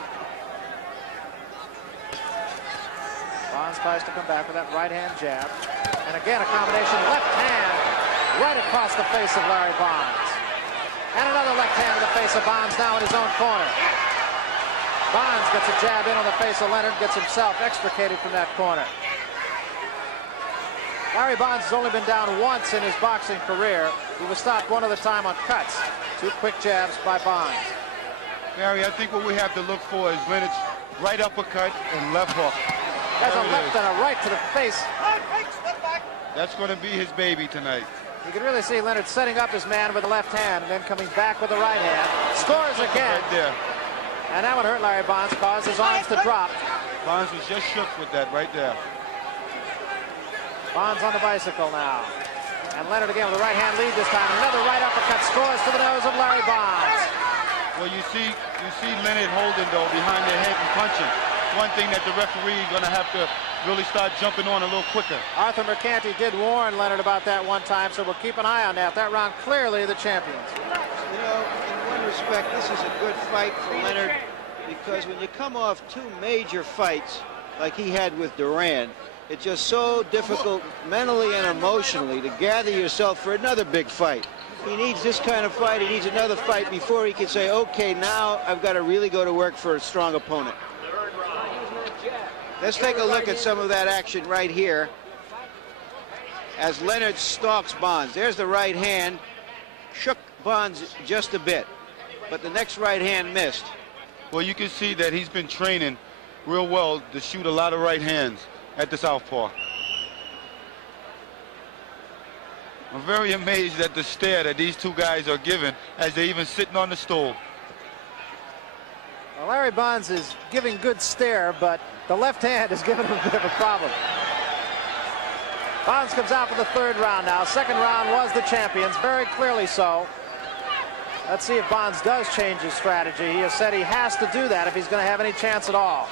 Bonds tries to come back with that right hand jab. And again, a combination left hand right across the face of Larry Bonds. And another left hand to the face of Bonds now in his own corner. Bonds gets a jab in on the face of Leonard, gets himself extricated from that corner. Larry Bonds has only been down once in his boxing career. He was stopped one other time on cuts. 2 quick jabs by Bonds. Barry, I think what we have to look for is Leonard's right uppercut and left hook. There's a left and a right to the face. That's going to be his baby tonight. You can really see Leonard setting up his man with the left hand and then coming back with the right hand. Scores again. Right there. And that would hurt Larry Bonds, caused his arms to drop. Bonds was just shook with that right there. Bonds on the bicycle now. And Leonard again with a right-hand lead this time. Another right uppercut scores to the nose of Larry Bonds. Well, you see Leonard holding, though, behind their head and punching. One thing that the referee is going to have to really start jumping on a little quicker. Arthur Mercanti did warn Leonard about that one time, so we'll keep an eye on that. That round, clearly the champions. You know, in one respect, this is a good fight for Leonard, because when you come off two major fights like he had with Duran, it's just so difficult mentally and emotionally to gather yourself for another big fight. He needs this kind of fight. He needs another fight before he can say, okay, now I've got to really go to work for a strong opponent. Let's take a look at some of that action right here as Leonard stalks Bonds. There's the right hand, shook Bonds just a bit, but the next right hand missed. Well, you can see that he's been training real well to shoot a lot of right hands at the southpaw. I'm very amazed at the stare that these two guys are giving as they're even sitting on the stool. Well, Larry Bonds is giving good stare, but the left hand is giving him a bit of a problem. Bonds comes out for the third round now. Second round was the champions, very clearly so. Let's see if Bonds does change his strategy. He has said he has to do that if he's going to have any chance at all.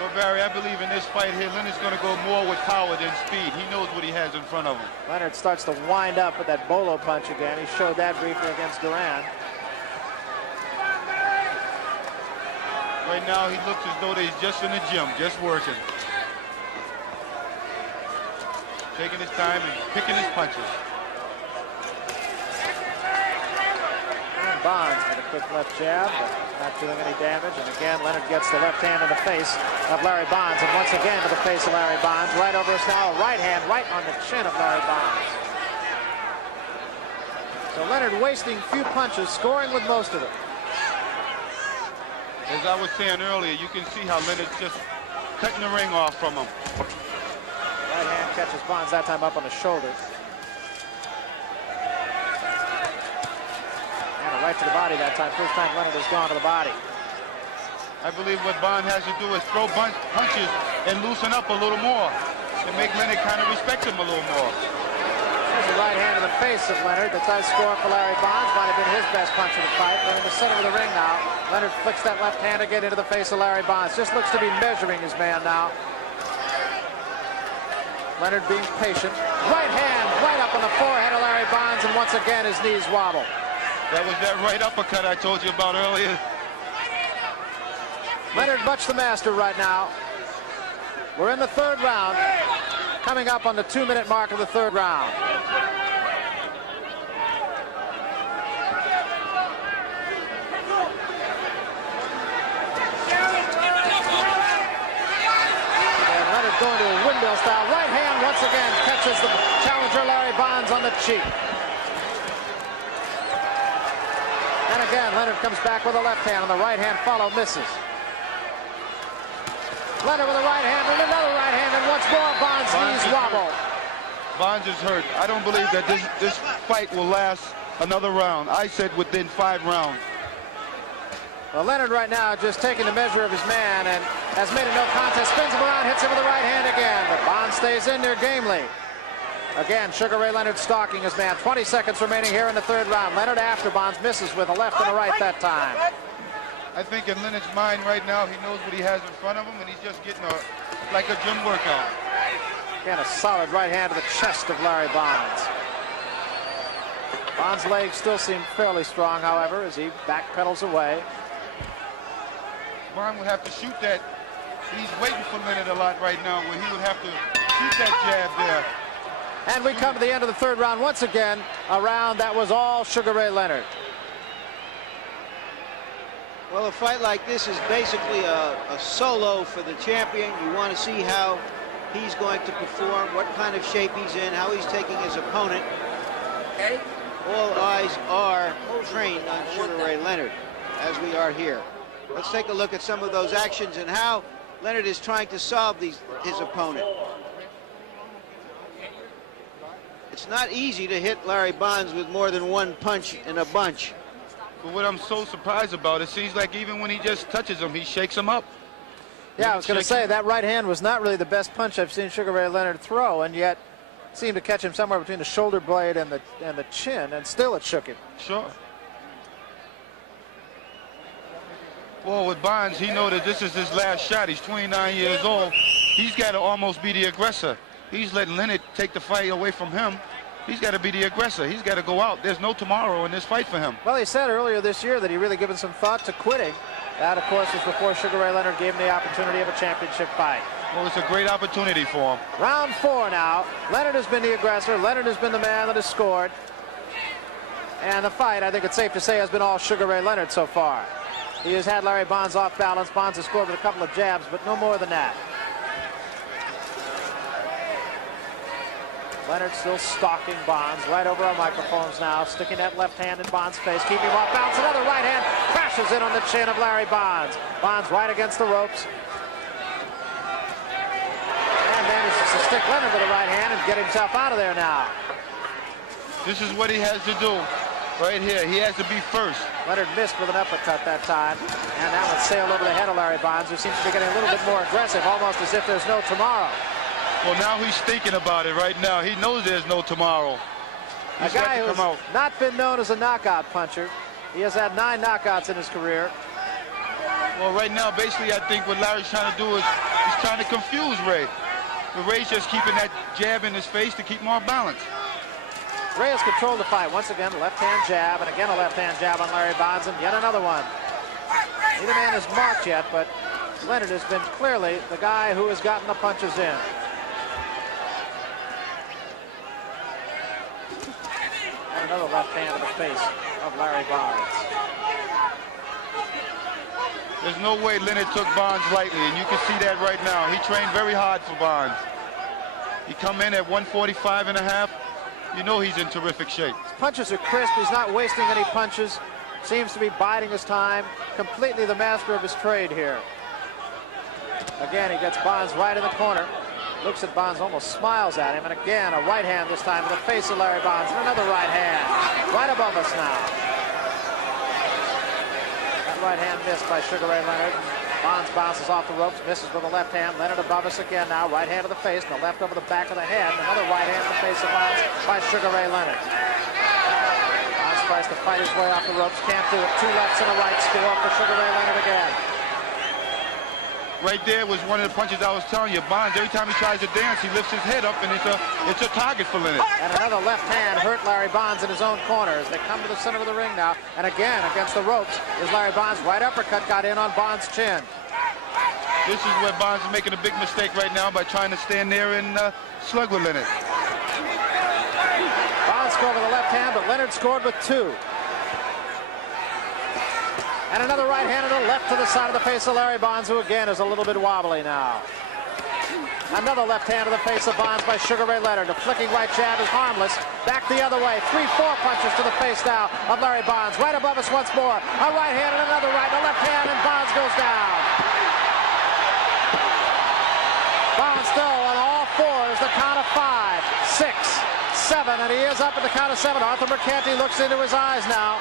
Well, Barry, I believe in this fight here, Leonard's going to go more with power than speed. He knows what he has in front of him. Leonard starts to wind up with that bolo punch again. He showed that briefly against Duran. Right now, he looks as though he's just in the gym, just working. Taking his time and picking his punches. And Bonds with a quick left jab, but not doing any damage. And again, Leonard gets the left hand in the face of Larry Bonds. And once again to the face of Larry Bonds. Right over his now, right hand right on the chin of Larry Bonds. So Leonard wasting few punches, scoring with most of it. As I was saying earlier, you can see how Leonard's just cutting the ring off from him. Right hand catches Bonds that time up on the shoulder. And a right to the body that time. First time Leonard has gone to the body. I believe what Bonds has to do is throw punches and loosen up a little more to make Leonard kind of respect him a little more. There's a right hand to the face of Leonard that does score for Larry Bonds. Might have been his best punch of the fight. We're in the center of the ring now. Leonard flicks that left hand again into the face of Larry Bonds. Just looks to be measuring his man now. Leonard being patient. Right hand right up on the forehead of Larry Bonds, and once again his knees wobble. That was that right uppercut I told you about earlier. Leonard much the master right now. We're in the third round. Coming up on the 2-minute mark of the third round. And Leonard going to a windmill style. Right hand once again catches the challenger Larry Bonds on the cheek. And again, Leonard comes back with a left hand, and the right hand follow misses. Leonard with a right hand and another right hand, and once more Bonds' knees wobble. Bonds is hurt. I don't believe that this fight will last another round. I said within 5 rounds. Well, Leonard right now just taking the measure of his man and has made a no contest. Spins him around, hits him with the right hand again, but Bonds stays in there gamely. Again, Sugar Ray Leonard stalking his man. 20 seconds remaining here in the third round. Leonard after Bonds misses with a left and a right that time. I think in Leonard's mind right now, he knows what he has in front of him, and he's just getting like a gym workout. Again, a solid right hand to the chest of Larry Bonds. Bonds' legs still seem fairly strong, however, as he backpedals away. Bonds would have to shoot that. He's waiting for Leonard a lot right now, where he would have to shoot that jab there. And we come to the end of the third round once again. A round that was all Sugar Ray Leonard. Well, a fight like this is basically a solo for the champion. You want to see how he's going to perform, what kind of shape he's in, how he's taking his opponent. All eyes are trained on Sugar Ray Leonard, as we are here. Let's take a look at some of those actions and how Leonard is trying to solve his opponent. It's not easy to hit Larry Bonds with more than one punch in a bunch. But what I'm so surprised about, it seems like even when he just touches him, he shakes him up. Yeah, I was going to say that right hand was not really the best punch I've seen Sugar Ray Leonard throw, and yet seemed to catch him somewhere between the shoulder blade and the chin, and still it shook him. Sure. Well, with Bonds, he knows that this is his last shot. He's 29 years old. He's got to almost be the aggressor. He's letting Leonard take the fight away from him. He's got to be the aggressor. He's got to go out. There's no tomorrow in this fight for him. Well, he said earlier this year that he really given some thought to quitting. That, of course, was before Sugar Ray Leonard gave him the opportunity of a championship fight. Well, it's a great opportunity for him. Round 4 now. Leonard has been the aggressor. Leonard has been the man that has scored. And the fight, I think it's safe to say, has been all Sugar Ray Leonard so far. He has had Larry Bonds off balance. Bonds has scored with a couple of jabs, but no more than that. Leonard still stalking Bonds right over our microphones now, sticking that left hand in Bonds' face, keeping him off balance. Another right hand crashes in on the chin of Larry Bonds. Bonds right against the ropes. And manages to stick Leonard with the right hand and get himself out of there now. This is what he has to do right here. He has to be first. Leonard missed with an uppercut that time, and that one sailed over the head of Larry Bonds, who seems to be getting a little bit more aggressive, almost as if there's no tomorrow. Well, now he's thinking about it right now. He knows there's no tomorrow. A guy who's not been known as a knockout puncher. He has had 9 knockouts in his career. Well, right now, basically, I think what Larry's trying to do is he's trying to confuse Ray. But Ray's just keeping that jab in his face to keep him off balance. Ray has controlled the fight. Once again, left-hand jab, and again a left-hand jab on Larry Bonds, and yet another one. Neither man is marked yet, but Leonard has been clearly the guy who has gotten the punches in. And another left hand to the face of Larry Bonds. There's no way Leonard took Bonds lightly, and you can see that right now. He trained very hard for Bonds. He come in at 145.5. You know he's in terrific shape. His punches are crisp. He's not wasting any punches. Seems to be biding his time. Completely the master of his trade here. Again, he gets Bonds right in the corner. Looks at Bonds, almost smiles at him. And again, a right hand this time to the face of Larry Bonds. And another right hand. Right above us now. That right hand missed by Sugar Ray Leonard. Bonds bounces off the ropes, misses with the left hand. Leonard above us again now. Right hand to the face, and the left over the back of the head. Another right hand to the face of Bonds by Sugar Ray Leonard. Bonds tries to fight his way off the ropes. Can't do it. 2 lefts and a right score for Sugar Ray Leonard again. Right there was one of the punches I was telling you. Bonds, every time he tries to dance, he lifts his head up, and it's a target for Leonard. And another left hand hurt Larry Bonds in his own corner as they come to the center of the ring now. And again, against the ropes, is Larry Bonds. Right uppercut got in on Bonds' chin. This is where Bonds is making a big mistake right now by trying to stand there and slug with Leonard. Bonds scored with a left hand, but Leonard scored with 2. And another right hand to the left to the side of the face of Larry Bonds, who again is a little bit wobbly now. Another left hand to the face of Bonds by Sugar Ray Leonard. The flicking right jab is harmless. Back the other way. 3-4 punches to the face now of Larry Bonds. Right above us once more. A right hand and another right. The left hand, and Bonds goes down. Bonds still on all 4s. The count of 5, 6, 7, and he is up at the count of 7. Arthur Mercanti looks into his eyes now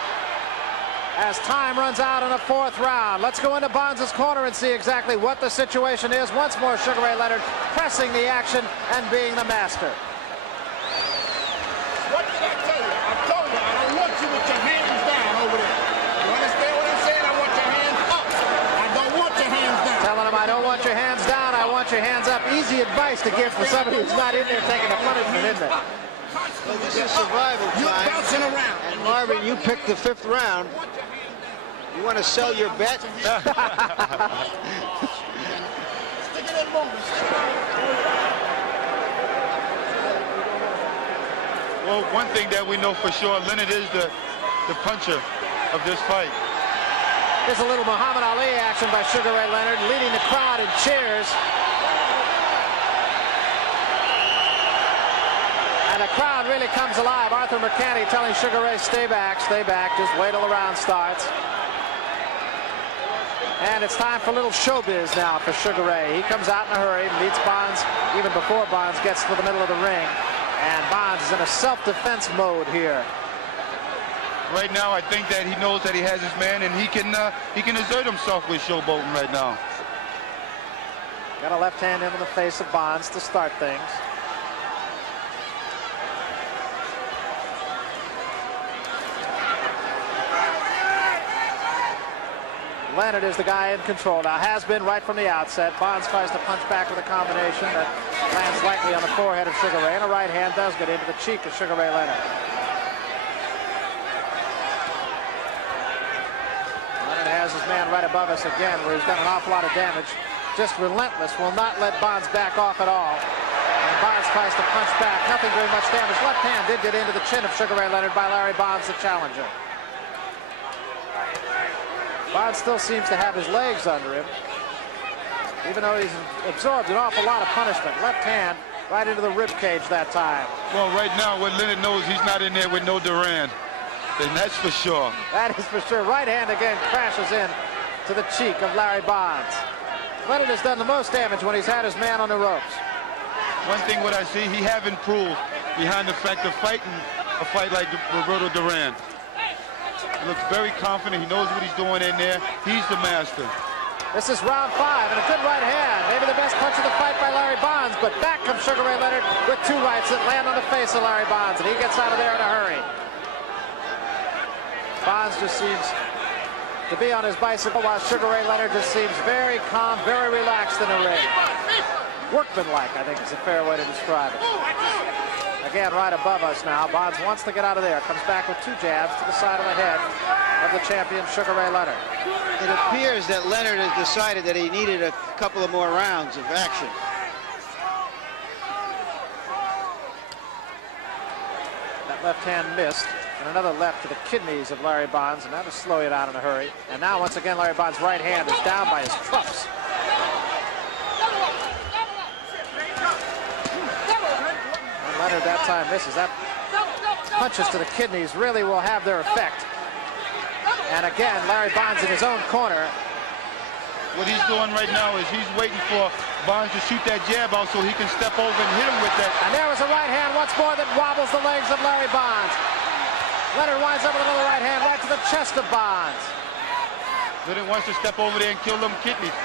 as time runs out in the 4th round. Let's go into Bonds' corner and see exactly what the situation is. Once more, Sugar Ray Leonard pressing the action and being the master. What did I tell you? I told you, I don't want you with your hands down over there. You understand what I'm saying? I want your hands up. I don't want your hands down. Telling him I don't want your hands down, I want your hands up. Easy advice to give for somebody who's not in there taking a punishment, isn't it? Well, this is survival time. You're bouncing around. And Marvin, you picked the 5th round. You want to sell your bet? Well, one thing that we know for sure, Leonard is the puncher of this fight. There's a little Muhammad Ali action by Sugar Ray Leonard, leading the crowd in cheers. And the crowd really comes alive. Arthur Mercanti telling Sugar Ray, stay back, just wait till the round starts. And it's time for a little showbiz now for Sugar Ray. He comes out in a hurry, meets Bonds even before Bonds gets to the middle of the ring. And Bonds is in a self-defense mode here. Right now, I think that he knows that he has his man, and he can exert himself with showboating right now. Got a left hand into the face of Bonds to start things. Leonard is the guy in control now, has been right from the outset. Bonds tries to punch back with a combination that lands lightly on the forehead of Sugar Ray, and a right hand does get into the cheek of Sugar Ray Leonard. Leonard has his man right above us again, where he's done an awful lot of damage. Just relentless, will not let Bonds back off at all. And Bonds tries to punch back, nothing very much damage. Left hand did get into the chin of Sugar Ray Leonard by Larry Bonds, the challenger. Bonds still seems to have his legs under him, even though he's absorbed an awful lot of punishment. Left hand right into the rib cage that time. Well, right now, what Leonard knows, he's not in there with no Duran. And that's for sure. That is for sure. Right hand again crashes in to the cheek of Larry Bonds. Leonard has done the most damage when he's had his man on the ropes. One thing what I see, he have improved behind the fact of fighting a fight like Roberto Duran. He looks very confident. He knows what he's doing in there. He's the master. This is round 5, and a good right hand. Maybe the best punch of the fight by Larry Bonds, but back comes Sugar Ray Leonard with 2 rights that land on the face of Larry Bonds, and he gets out of there in a hurry. Bonds just seems to be on his bicycle, while Sugar Ray Leonard just seems very calm, very relaxed in the ring. Workmanlike, I think is a fair way to describe it. Again, right above us now. Bonds wants to get out of there. Comes back with 2 jabs to the side of the head of the champion, Sugar Ray Leonard. It appears that Leonard has decided that he needed a couple of more rounds of action. That left hand missed, and another left to the kidneys of Larry Bonds, and that'll slow you down in a hurry. And now, once again, Larry Bonds' right hand is down by his trumps. Leonard that time misses. That punches to the kidneys really will have their effect. And again, Larry Bonds in his own corner. What he's doing right now is he's waiting for Bonds to shoot that jab out so he can step over and hit him with that. And there was a right hand once more that wobbles the legs of Larry Bonds. Leonard winds up with another right hand right to the chest of Bonds. Leonard wants to step over there and kill them kidneys.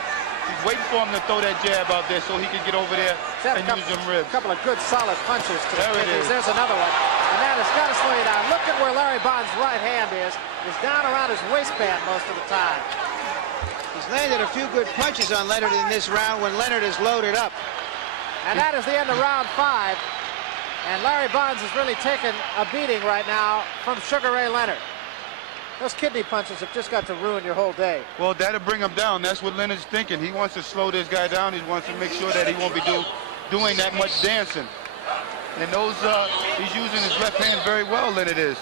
He's waiting for him to throw that jab out there so he can get over there and use them ribs. A couple of good solid punches to the kidneys. Is. There's another one. And that has got to slow you down. Look at where Larry Bonds' right hand is. He's down around his waistband most of the time. He's landed a few good punches on Leonard in this round when Leonard is loaded up. And that is the end of round 5. And Larry Bonds has really taken a beating right now from Sugar Ray Leonard. Those kidney punches have just got to ruin your whole day. Well, that'll bring him down. That's what Leonard's thinking. He wants to slow this guy down. He wants to make sure that he won't be doing that much dancing. And those, he's using his left hand very well, Leonard is.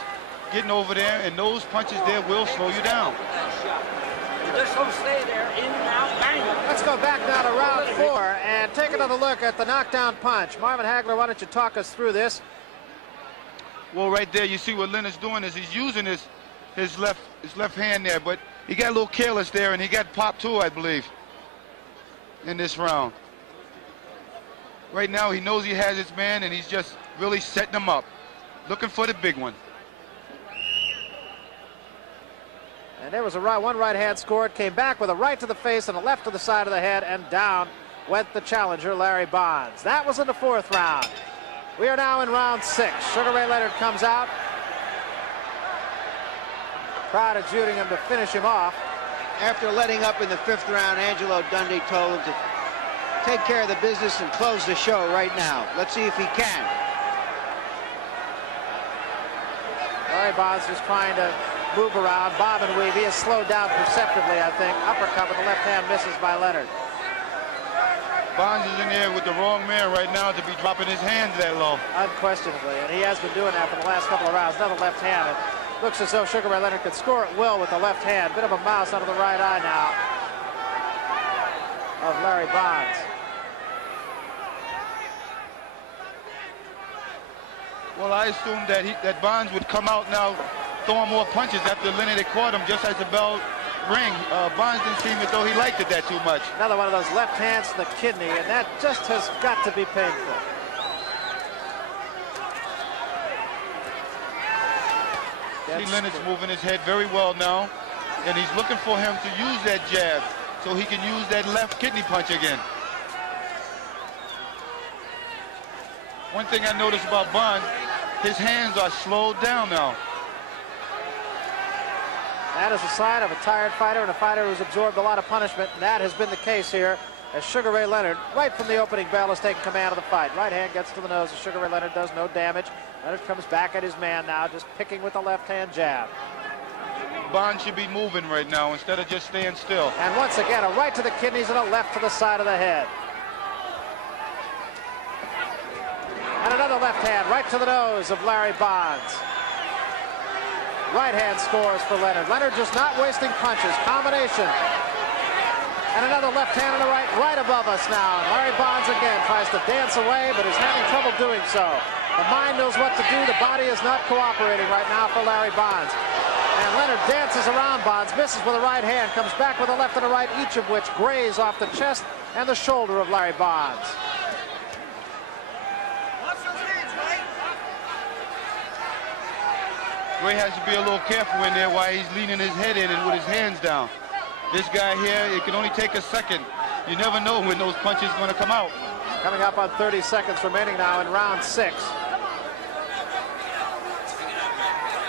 Getting over there, and those punches there will slow you down. Just don't stay there, in and out, bang. Let's go back now to round 4 and take another look at the knockdown punch. Marvin Hagler, why don't you talk us through this? Well, right there, you see what Leonard's doing is he's using his left hand there, but he got a little careless there, and he got popped too, I believe, in this round. Right now, he knows he has his man, and he's just really setting him up, looking for the big one. And there was one right hand scored, came back with a right to the face and a left to the side of the head, and down went the challenger, Larry Bonds. That was in the 4th round. We are now in round 6. Sugar Ray Leonard comes out. Crowd adjudicating him to finish him off. After letting up in the 5th round, Angelo Dundee told him to take care of the business and close the show right now. Let's see if he can. Larry Bonds just trying to move around, bob and weave. He has slowed down perceptibly, I think. Uppercut with the left hand misses by Leonard. Bonds is in there with the wrong man right now to be dropping his hands that low. Unquestionably, and he has been doing that for the last couple of rounds. Another left hand. It looks as though Sugar Ray Leonard could score at will with the left hand. Bit of a mouse out of the right eye now of Larry Bonds. Well, I assumed that Bonds would come out now throwing more punches after Leonard had caught him just as the bell rang. Bonds didn't seem as though he liked it that too much. Another one of those left hands to the kidney, and that just has got to be painful. See, Leonard's moving his head very well now, and he's looking for him to use that jab so he can use that left kidney punch again. One thing I noticed about Bonds, his hands are slowed down now. That is a sign of a tired fighter and a fighter who's absorbed a lot of punishment. And that has been the case here as Sugar Ray Leonard, right from the opening bell, has taken command of the fight. Right hand gets to the nose as Sugar Ray Leonard does no damage. Leonard comes back at his man now, just picking with the left hand jab. Bonds should be moving right now instead of just staying still. And once again, a right to the kidneys and a left to the side of the head. And another left hand right to the nose of Larry Bonds. Right hand scores for Leonard. Leonard just not wasting punches. Combination. And another left hand and a right above us now. And Larry Bonds again tries to dance away, but is having trouble doing so. The mind knows what to do. The body is not cooperating right now for Larry Bonds. And Leonard dances around Bonds, misses with a right hand, comes back with a left and a right, each of which graze off the chest and the shoulder of Larry Bonds. Ray has to be a little careful in there while he's leaning his head in and with his hands down. This guy here, it can only take a second. You never know when those punches are going to come out. Coming up on 30 seconds remaining now in round 6.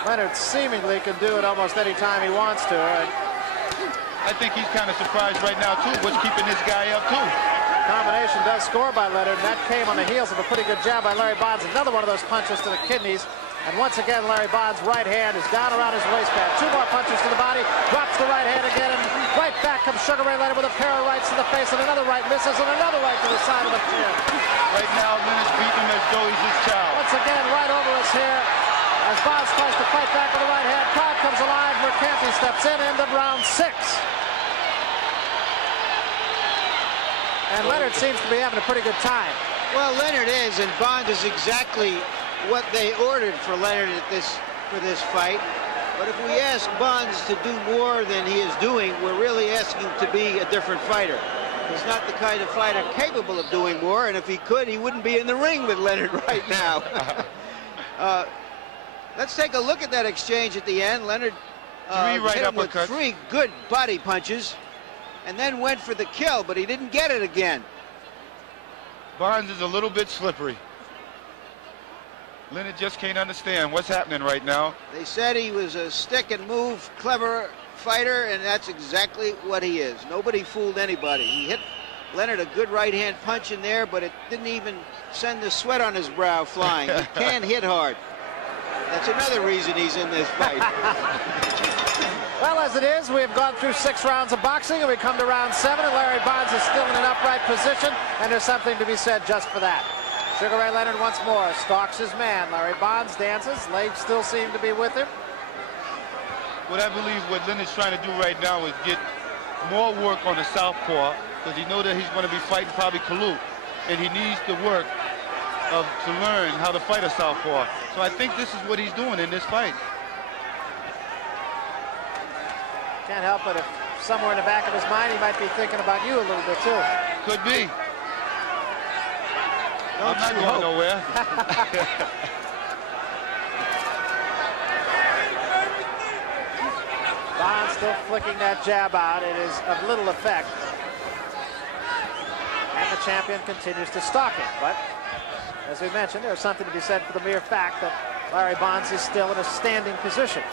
Leonard seemingly can do it almost any time he wants to. I think he's kind of surprised right now, too. What's keeping this guy up, too? Combination does score by Leonard, and that came on the heels of a pretty good jab by Larry Bonds. Another one of those punches to the kidneys. And once again, Larry Bonds' right hand is down around his waistband. 2 more punches to the body, drops the right hand again, and right back comes Sugar Ray Leonard with a pair of rights to the face, and another right misses, and another right to the side of the chin. Right now, Leonard's beating him as though he's his child. Once again, right over us here, as Bonds tries to fight back with the right hand. Crowd comes alive, Mercanti steps in, end of round 6. And Leonard seems to be having a pretty good time. Well, Leonard is, and Bonds is exactly what they ordered for Leonard for this fight. But if we ask Bonds to do more than he is doing, we're really asking him to be a different fighter. He's not the kind of fighter capable of doing more, and if he could, he wouldn't be in the ring with Leonard right now. Let's take a look at that exchange at the end. Leonard hit him with 3 good body punches and then went for the kill, but he didn't get it again. Bonds is a little bit slippery. Leonard just can't understand what's happening right now. They said he was a stick and move, clever fighter, and that's exactly what he is. Nobody fooled anybody. He hit Leonard a good right hand punch in there, but it didn't even send the sweat on his brow flying. He can hit hard. That's another reason he's in this fight. Well, as it is, we have gone through 6 rounds of boxing, and we come to round 7, and Larry Bonds is still in an upright position, and there's something to be said just for that. Sugar Ray Leonard once more stalks his man. Larry Bonds dances. Legs still seem to be with him. What I believe what Leonard's trying to do right now is get more work on the southpaw, because he knows that he's going to be fighting probably Kalu, and he needs the work to learn how to fight a southpaw. So I think this is what he's doing in this fight. Can't help but if somewhere in the back of his mind he might be thinking about you a little bit too. Could be. I'm not going nowhere. Bonds still flicking that jab out. It is of little effect. And the champion continues to stalk him. But as we mentioned, there's something to be said for the mere fact that Larry Bonds is still in a standing position.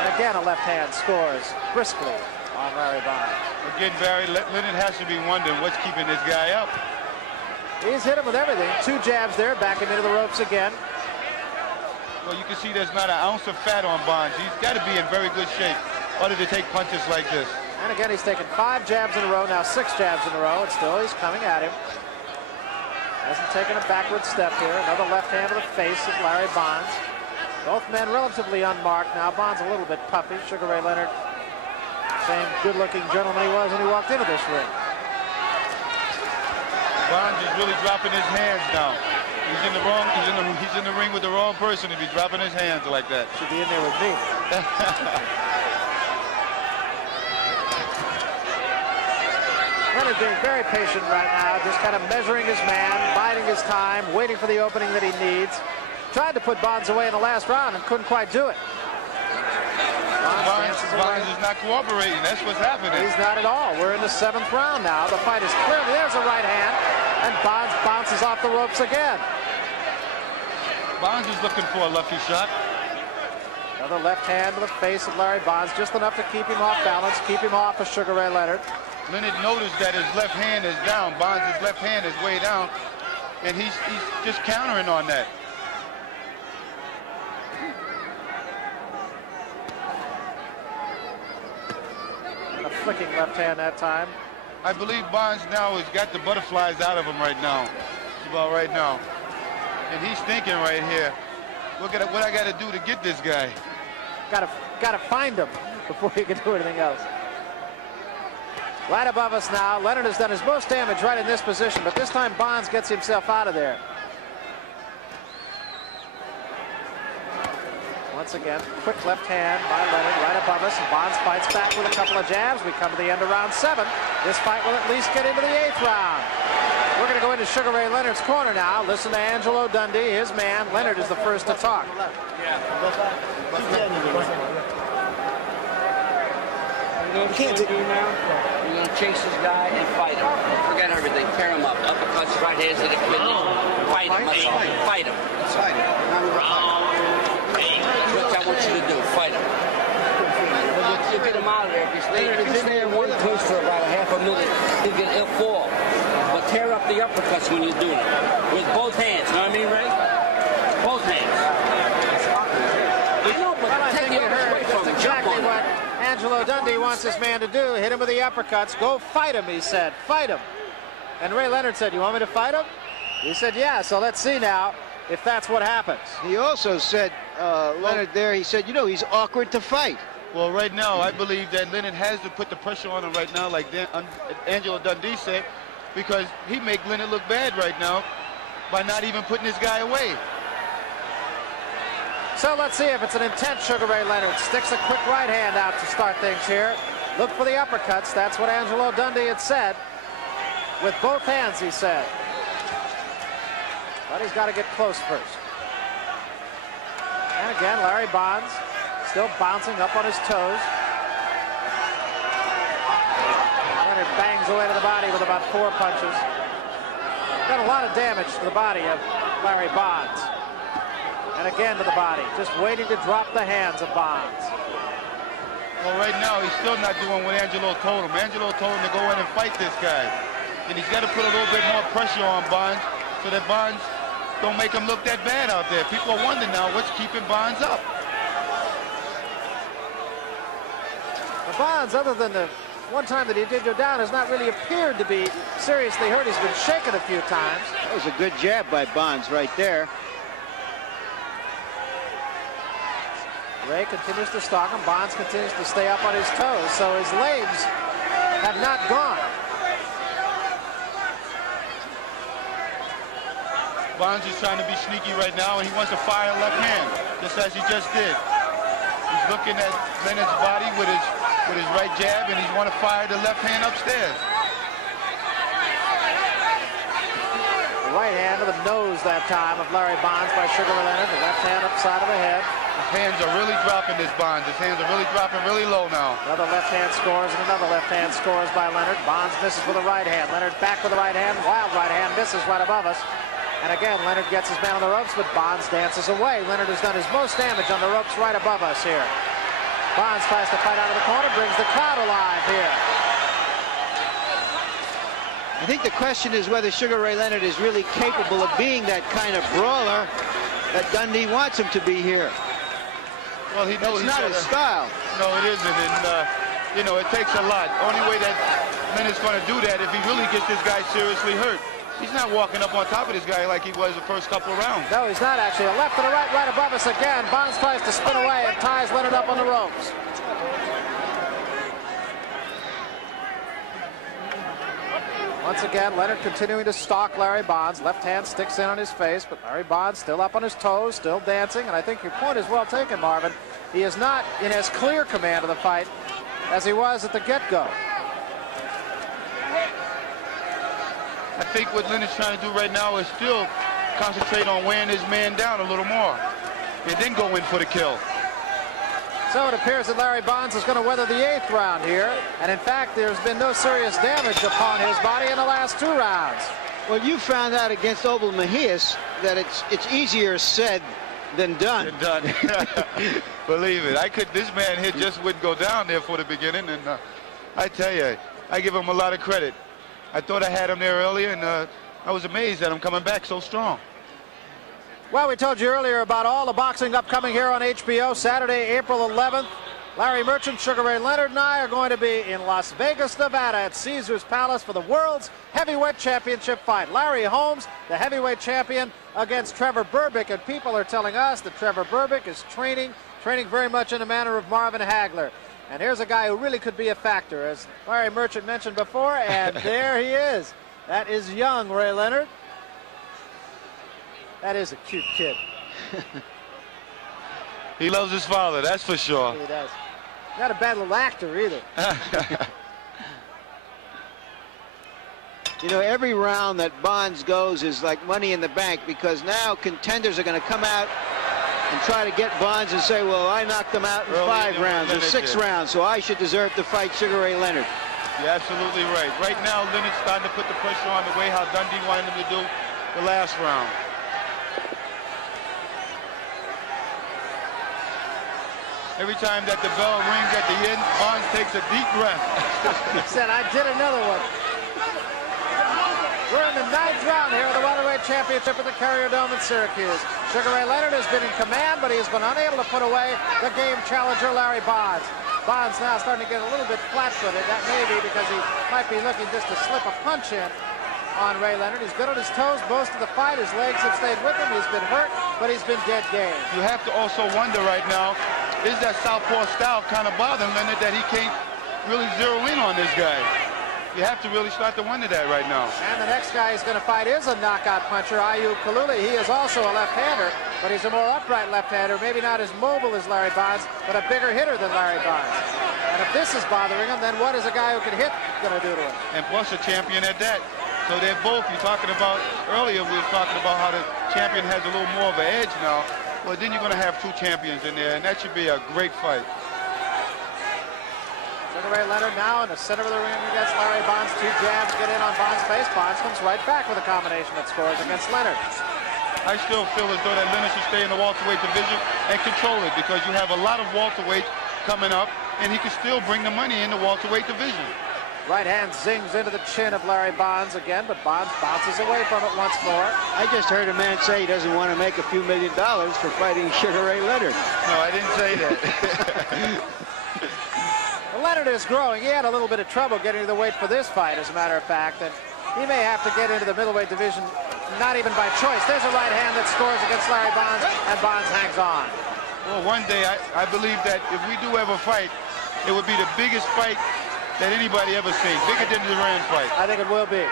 And again, a left hand scores briskly on Larry Bonds. Again, Barry, Leonard has to be wondering what's keeping this guy up. He's hit him with everything. 2 jabs there, back him into the ropes again. Well, you can see there's not an ounce of fat on Bonds. He's got to be in very good shape in order to take punches like this. And again, he's taken 5 jabs in a row, now 6 jabs in a row, and still he's coming at him. Hasn't taken a backward step here. Another left hand to the face of Larry Bonds. Both men relatively unmarked now. Bonds a little bit puffy. Sugar Ray Leonard, same good-looking gentleman he was when he walked into this ring. Bonds is really dropping his hands now. He's in the wrong. He's in the ring with the wrong person if he's dropping his hands like that. Should be in there with me. Leonard being very patient right now, just kind of measuring his man, biding his time, waiting for the opening that he needs. Tried to put Bonds away in the last round and couldn't quite do it. Bonds is not cooperating. That's what's happening. He's not at all. We're in the 7th round now. The fight is clearly, there's a right hand, and Bonds bounces off the ropes again. Bonds is looking for a lefty shot. Another left hand to the face of Larry Bonds, just enough to keep him off balance, keep him off of Sugar Ray Leonard. Leonard noticed that his left hand is down. Bonds' left hand is way down, and he's just countering on that. And a flicking left hand that time. I believe Bonds now has got the butterflies out of him right now. It's about right now. And he's thinking right here, what I got to do to get this guy. Got to find him before you can do anything else. Right above us now, Leonard has done his most damage right in this position, but this time Bonds gets himself out of there. Once again, quick left hand by Leonard right above us, and Bonds fights back with a couple of jabs. We come to the end of round 7. This fight will at least get into the 8th round. We're going to go into Sugar Ray Leonard's corner now. Listen to Angelo Dundee, his man. Leonard is the first to talk. You're going to chase this guy and fight him. Forget everything. Tear him up. Uppercuts, right hands to the kidney. Fight him. Fight him. That's what I want you to do. Fight him. You get him out of there. If you stay in one place for about a half a minute, he'll fall. But tear up the uppercuts when you're doing it. With both hands. You know what I mean, Ray? Both hands. Well, I think you heard just exactly what Angelo Dundee wants this man to do. Hit him with the uppercuts. Go fight him, he said. Fight him. And Ray Leonard said, you want me to fight him? He said, yeah. So let's see now if that's what happens. He also said, Leonard there, he said, you know, he's awkward to fight. Well, right now, I believe that Leonard has to put the pressure on him right now, like Angelo Dundee said, because he make Leonard look bad right now by not even putting this guy away. So let's see if it's an intense Sugar Ray Leonard. Sticks a quick right hand out to start things here. Look for the uppercuts. That's what Angelo Dundee had said. With both hands, he said. But he's got to get close first. And again, Larry Bonds still bouncing up on his toes. Leonard bangs away to the body with about 4 punches. Done a lot of damage to the body of Larry Bonds. And again to the body, just waiting to drop the hands of Bonds. Well, right now, he's still not doing what Angelo told him. Angelo told him to go in and fight this guy. And he's got to put a little bit more pressure on Bonds so that Bonds don't make him look that bad out there. People are wondering now what's keeping Bonds up. The Bonds, other than the one time that he did go down, has not really appeared to be seriously hurt. He's been shaken a few times. That was a good jab by Bonds right there. Ray continues to stalk him. Bonds continues to stay up on his toes, so his legs have not gone. Bonds is trying to be sneaky right now, and he wants to fire left hand, just as he just did. He's looking at Leonard's body with his right jab, and he's want to fire the left hand upstairs. The right hand to the nose that time of Larry Bonds by Sugar Ray Leonard. The left hand upside of the head. His hands are really dropping, this Bonds. His hands are really dropping really low now. Another left hand scores, and another left hand scores by Leonard. Bonds misses with a right hand. Leonard back with the right hand. Wild right hand misses right above us. And again, Leonard gets his man on the ropes, but Bonds dances away. Leonard has done his most damage on the ropes right above us here. Bonds tries to fight out of the corner, brings the crowd alive here. I think the question is whether Sugar Ray Leonard is really capable of being that kind of brawler that Dundee wants him to be here. Well, he knows it's not his style. No, it isn't, and you know, it takes a lot. Only way that Leonard's going to do that if he really gets this guy seriously hurt. He's not walking up on top of this guy like he was the first couple of rounds. No, he's not actually. A left to the right, right above us again. Bonds tries to spin away and ties Leonard up on the ropes. Once again, Leonard continuing to stalk Larry Bonds. Left hand sticks in on his face, but Larry Bonds still up on his toes, still dancing. And I think your point is well taken, Marvin. He is not in as clear command of the fight as he was at the get-go. I think what Leonard's trying to do right now is still concentrate on wearing his man down a little more and then go in for the kill. So it appears that Larry Bonds is going to weather the 8th round here. And in fact, there's been no serious damage upon his body in the last 2 rounds. Well, you found out against Obel Mejias that it's easier said than done. Believe it. This man here just wouldn't go down there for the beginning, and I tell you, I give him a lot of credit. I thought I had him there earlier, and I was amazed at him coming back so strong. Well, we told you earlier about all the boxing upcoming here on HBO. Saturday, April 11th. Larry Merchant, Sugar Ray Leonard, and I are going to be in Las Vegas, Nevada at Caesars Palace for the World's Heavyweight Championship fight. Larry Holmes, the heavyweight champion, against Trevor Berbick, and people are telling us that Trevor Berbick is training very much in the manner of Marvin Hagler. And here's a guy who really could be a factor, as Larry Merchant mentioned before, and there he is. That is young Ray Leonard. That is a cute kid. He loves his father, that's for sure. He does. Not a bad little actor either. You know, every round that Bonds goes is like money in the bank, because now contenders are going to come out and try to get Bonds and say, well, I knocked them out in 5 rounds or 6 rounds, so I should deserve to fight Sugar Ray Leonard. You're absolutely right. Right now, Leonard's starting to put the pressure on the way how Dundee wanted him to do the last round. Every time that the bell rings at the end, Bonds takes a deep breath. He said, I did another one. We're in the 9th round here of the Welterweight Championship at the Carrier Dome in Syracuse. Sugar Ray Leonard has been in command, but he has been unable to put away the game challenger, Larry Bonds. Bonds now starting to get a little bit flat-footed. That may be because he might be looking just to slip a punch in on Ray Leonard. He's good on his toes most of the fight. His legs have stayed with him. He's been hurt, but he's been dead game. You have to also wonder right now, is that southpaw style kind of bothering Leonard that he can't really zero in on this guy? You have to really start to wonder that right now. And the next guy he's going to fight is a knockout puncher, Ayub Kaluli. He is also a left-hander, but he's a more upright left-hander, maybe not as mobile as Larry Bonds, but a bigger hitter than Larry Bonds. And if this is bothering him, then what is a guy who can hit going to do to him? And plus a champion at that. So they're both, you're talking about, earlier we were talking about how the champion has a little more of an edge now. Well, then you're going to have 2 champions in there, and that should be a great fight. Sugar Ray Leonard now in the center of the ring against Larry Bonds. 2 jabs get in on Bonds' face. Bonds comes right back with a combination that scores against Leonard. I still feel as though that Leonard should stay in the welterweight division and control it, because you have a lot of welterweights coming up, and he can still bring the money in the welterweight division. Right hand zings into the chin of Larry Bonds again, but Bonds bounces away from it once more. I just heard a man say he doesn't want to make a few $1 million for fighting Sugar Ray Leonard. No, I didn't say that. Well, Leonard is growing. He had a little bit of trouble getting to the weight for this fight, as a matter of fact, and he may have to get into the middleweight division, not even by choice. There's a right hand that scores against Larry Bonds, and Bonds hangs on. Well, one day I believe that if we do ever fight, it would be the biggest fight that anybody ever seen, bigger than the Duran fight. I think it will be.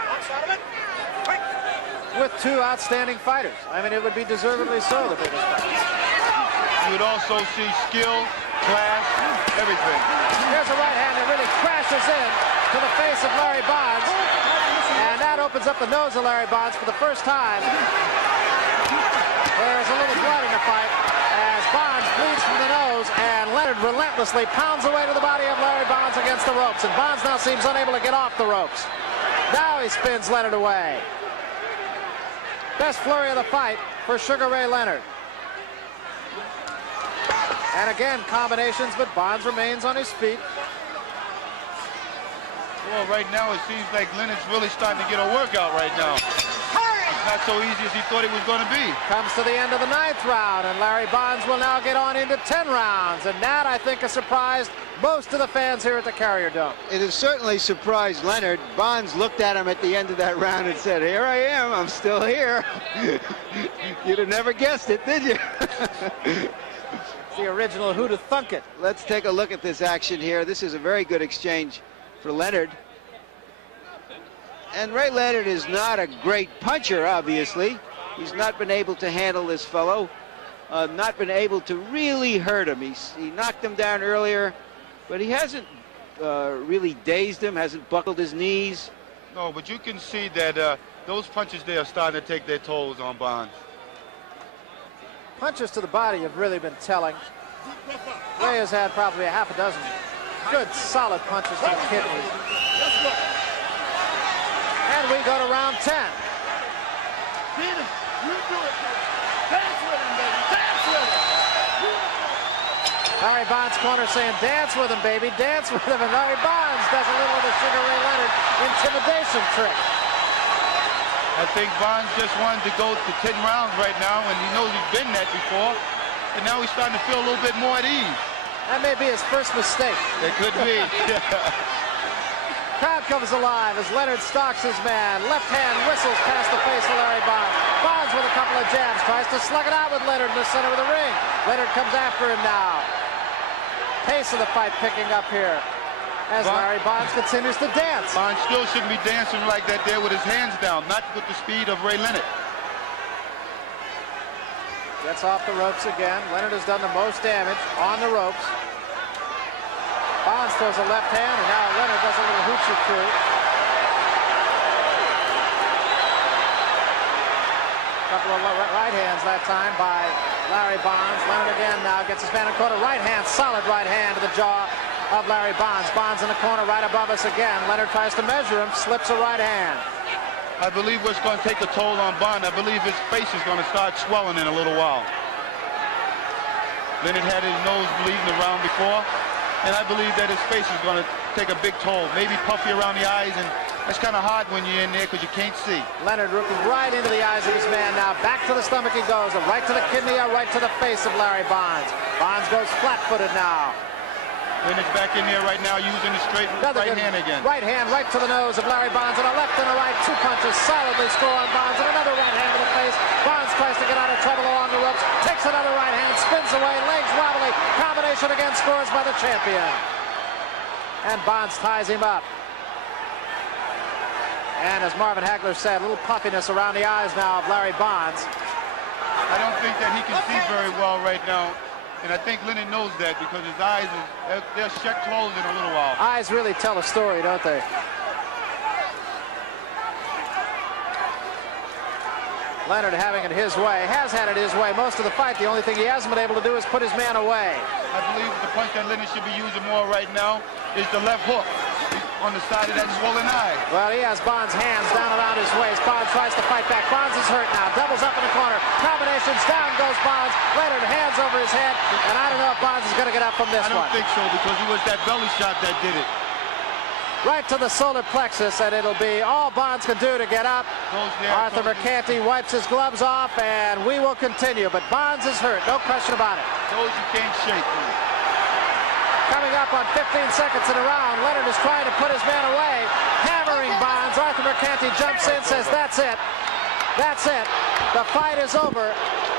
With 2 outstanding fighters. I mean, it would be deservedly so, the biggest fight. You would also see skill, class, everything. Here's a right hand that really crashes in to the face of Larry Bonds, and that opens up the nose of Larry Bonds for the first time. There's a little blood in the fight as Bonds bleeds from the nose, and Leonard relentlessly pounds away to the body of Larry Bonds against the ropes, and Bonds now seems unable to get off the ropes. Now he spins Leonard away. Best flurry of the fight for Sugar Ray Leonard. And again, combinations, but Bonds remains on his feet. Well, right now it seems like Leonard's really starting to get a workout right now. It's not so easy as he thought it was going to be. Comes to the end of the 9th round, and Larry Bonds will now get on into 10 rounds. And that, I think, has surprised most of the fans here at the Carrier Dome. It has certainly surprised Leonard. Bonds looked at him at the end of that round and said, here I am, I'm still here. You'd have never guessed it, did you? The original Who'da Thunk It. Let's take a look at this action here. This is a very good exchange for Leonard. And Ray Leonard is not a great puncher, obviously. He's not been able to handle this fellow, not been able to really hurt him. He knocked him down earlier, but he hasn't really dazed him, hasn't buckled his knees. No, but you can see that those punches there are starting to take their tolls on Bonds. Punches to the body have really been telling. Ray has had probably a half a dozen good, solid punches to the kidneys. And we go to round 10. You do it, kid. Dance with him, baby. Dance with him. Larry Bonds' corner saying, dance with him, baby. Dance with him. And Larry Bonds does a little of the Sugar Ray Leonard intimidation trick. I think Bonds just wanted to go to 10 rounds right now, and he knows he's been that before. And now he's starting to feel a little bit more at ease. That may be his first mistake. It could be. Crowd comes alive as Leonard stalks his man. Left hand whistles past the face of Larry Bonds. Bonds with a couple of jabs. Tries to slug it out with Leonard in the center of the ring. Leonard comes after him now. Pace of the fight picking up here as Larry Bonds continues to dance. Bonds still shouldn't be dancing like that there with his hands down, not with the speed of Ray Leonard. Gets off the ropes again. Leonard has done the most damage on the ropes. Bonds throws a left hand, and now Leonard does a little hoochie coo. Couple of right hands that time by Larry Bonds. Leonard again now gets his man in the corner. Right hand, solid right hand to the jaw of Larry Bonds. Bonds in the corner right above us again. Leonard tries to measure him, slips a right hand. I believe what's going to take a toll on Bond, I believe his face is going to start swelling in a little while. Leonard had his nose bleeding around before, and I believe that his face is going to take a big toll. Maybe puffy around the eyes, and that's kind of hard when you're in there because you can't see. Leonard looking right into the eyes of his man now. Back to the stomach he goes, a right to the kidney, a right to the face of Larry Bonds. Bonds goes flat-footed now. Leonard's back in there right now using the straight right hand again. Right hand right to the nose of Larry Bonds, and a left and a right. Two punches solidly score on Bonds, and another right hand to the face. Bonds tries to get out of trouble along the ropes, takes another right hand, spins away, legs wobbly. Combination again scores by the champion. And Bonds ties him up. And as Marvin Hagler said, a little puffiness around the eyes now of Larry Bonds. I don't think that he can see very well right now. And I think Leonard knows that because his eyes, they're shut closed in a little while. Eyes really tell a story, don't they? Leonard having it his way, has had it his way most of the fight. The only thing he hasn't been able to do is put his man away. I believe the punch that Leonard should be using more right now is the left hook on the side of that swollen eye. Well, he has Bonds' hands down around his waist. Bonds tries to fight back. Bonds is hurt now. Doubles up in the corner. Combinations. Down goes Bonds. Leonard hands over his head. And I don't know if Bonds is going to get up from this one. I don't think so because it was that belly shot that did it. Right to the solar plexus, and it'll be all Bonds can do to get up. Arthur Mercanti wipes his gloves off, and we will continue. But Bonds is hurt. No question about it. Told you can't shake. Coming up on 15 seconds in a round, Leonard is trying to put his man away, hammering Bonds. Arthur Mercanti jumps in, says, that's it. That's it. The fight is over,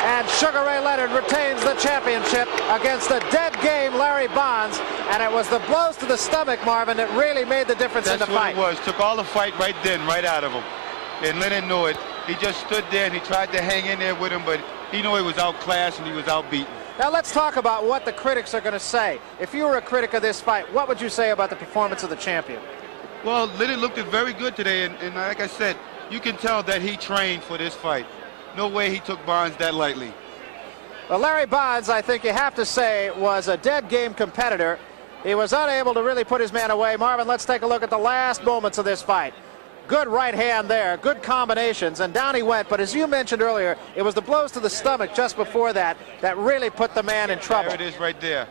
and Sugar Ray Leonard retains the championship against the dead game Larry Bonds, and it was the blows to the stomach, Marvin, that really made the difference in the fight. That's what it was. Took all the fight right then, right out of him. And Leonard knew it. He just stood there, and he tried to hang in there with him, but he knew he was outclassed and he was outbeaten. Now let's talk about what the critics are going to say. If you were a critic of this fight, what would you say about the performance of the champion? Well, Leonard looked very good today, and like I said, you can tell that he trained for this fight. No way he took Bonds that lightly. Well, Larry Bonds, I think you have to say, was a dead game competitor. He was unable to really put his man away. Marvin, let's take a look at the last moments of this fight. Good right hand there, good combinations, and down he went. But as you mentioned earlier, it was the blows to the stomach just before that that really put the man in trouble. There it is right there.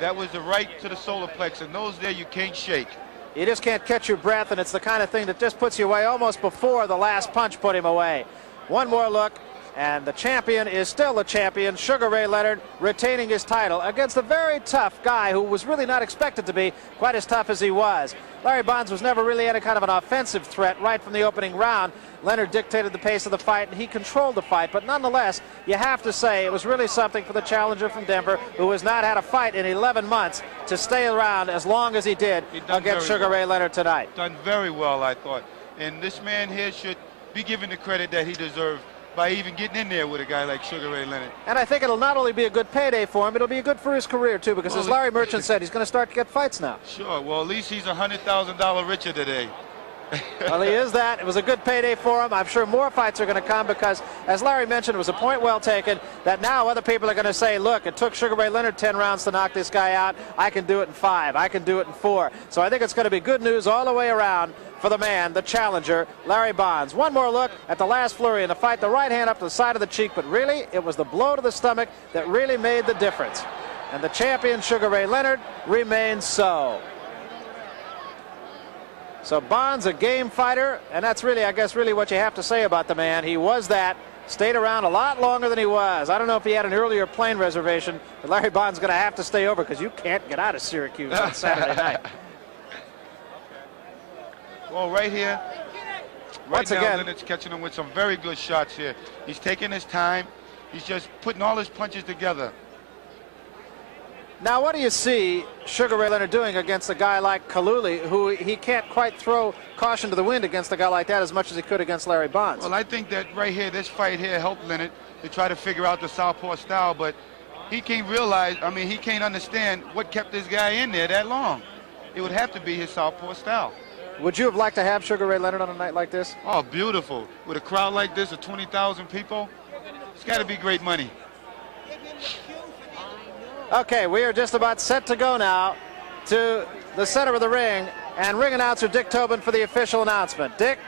That was the right to the solar plexus, and those there you can't shake. You just can't catch your breath, and it's the kind of thing that just puts you away almost before the last punch put him away. One more look, and the champion is still the champion, Sugar Ray Leonard, retaining his title against a very tough guy who was really not expected to be quite as tough as he was. Larry Bonds was never really any kind of an offensive threat right from the opening round. Leonard dictated the pace of the fight, and he controlled the fight. But nonetheless, you have to say it was really something for the challenger from Denver, who has not had a fight in 11 months, to stay around as long as he did against Sugar Ray Leonard tonight. Done very well, I thought. And this man here should be given the credit that he deserved by even getting in there with a guy like Sugar Ray Leonard. And I think it'll not only be a good payday for him, it'll be good for his career, too, because as Larry Merchant said, he's going to start to get fights now. Sure. Well, at least he's $100,000 richer today. Well, he is that. It was a good payday for him. I'm sure more fights are going to come because, as Larry mentioned, it was a point well taken that now other people are going to say, look, it took Sugar Ray Leonard 10 rounds to knock this guy out. I can do it in 5. I can do it in 4. So I think it's going to be good news all the way around for the man, the challenger, Larry Bonds. One more look at the last flurry in the fight. The right hand up to the side of the cheek, but really it was the blow to the stomach that really made the difference. And the champion, Sugar Ray Leonard, remains so. So Bonds, a game fighter, and that's really, I guess, really what you have to say about the man. He was that, stayed around a lot longer than he was. I don't know if he had an earlier plane reservation, but Larry Bonds is going to have to stay over because you can't get out of Syracuse on Saturday night. Well, right here, Once now, again, Leonard's catching him with some very good shots here. He's taking his time. He's just putting all his punches together. Now, what do you see Sugar Ray Leonard doing against a guy like Kaluli, who he can't quite throw caution to the wind against a guy like that as much as he could against Larry Bonds? Well, I think that right here, this fight here helped Leonard to try to figure out the southpaw style, but he can't realize, I mean, he can't understand what kept this guy in there that long. It would have to be his southpaw style. Would you have liked to have Sugar Ray Leonard on a night like this? Oh, beautiful. With a crowd like this of 20,000 people, it's got to be great money. Okay, we are just about set to go now to the center of the ring, and ring announcer Dick Tobin for the official announcement. Dick?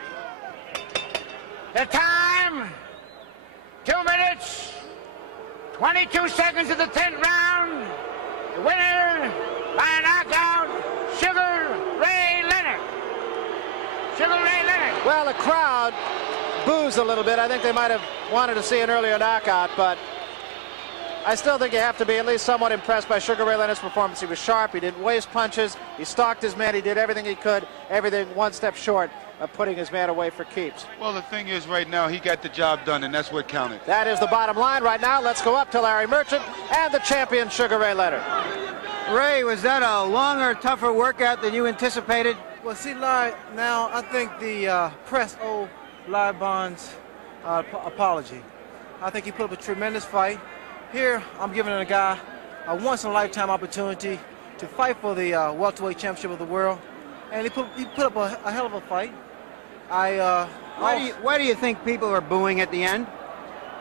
The time, 2 minutes, 22 seconds of the 10th round. The winner by a knockout, Sugar Ray Leonard. Sugar Ray Leonard. Well, the crowd boos a little bit. I think they might have wanted to see an earlier knockout, but I still think you have to be at least somewhat impressed by Sugar Ray Leonard's performance. He was sharp. He didn't waste punches. He stalked his man. He did everything he could, everything one step short of putting his man away for keeps. Well, the thing is right now, he got the job done, and that's what counted. That is the bottom line right now. Let's go up to Larry Merchant and the champion, Sugar Ray Leonard. Ray, was that a longer, tougher workout than you anticipated? Well, see, Larry, now I think the press owe Larry Bonds apology. I think he put up a tremendous fight. Here, I'm giving a guy a once-in-a-lifetime opportunity to fight for the welterweight championship of the world, and he put up a hell of a fight. Why do you think people are booing at the end?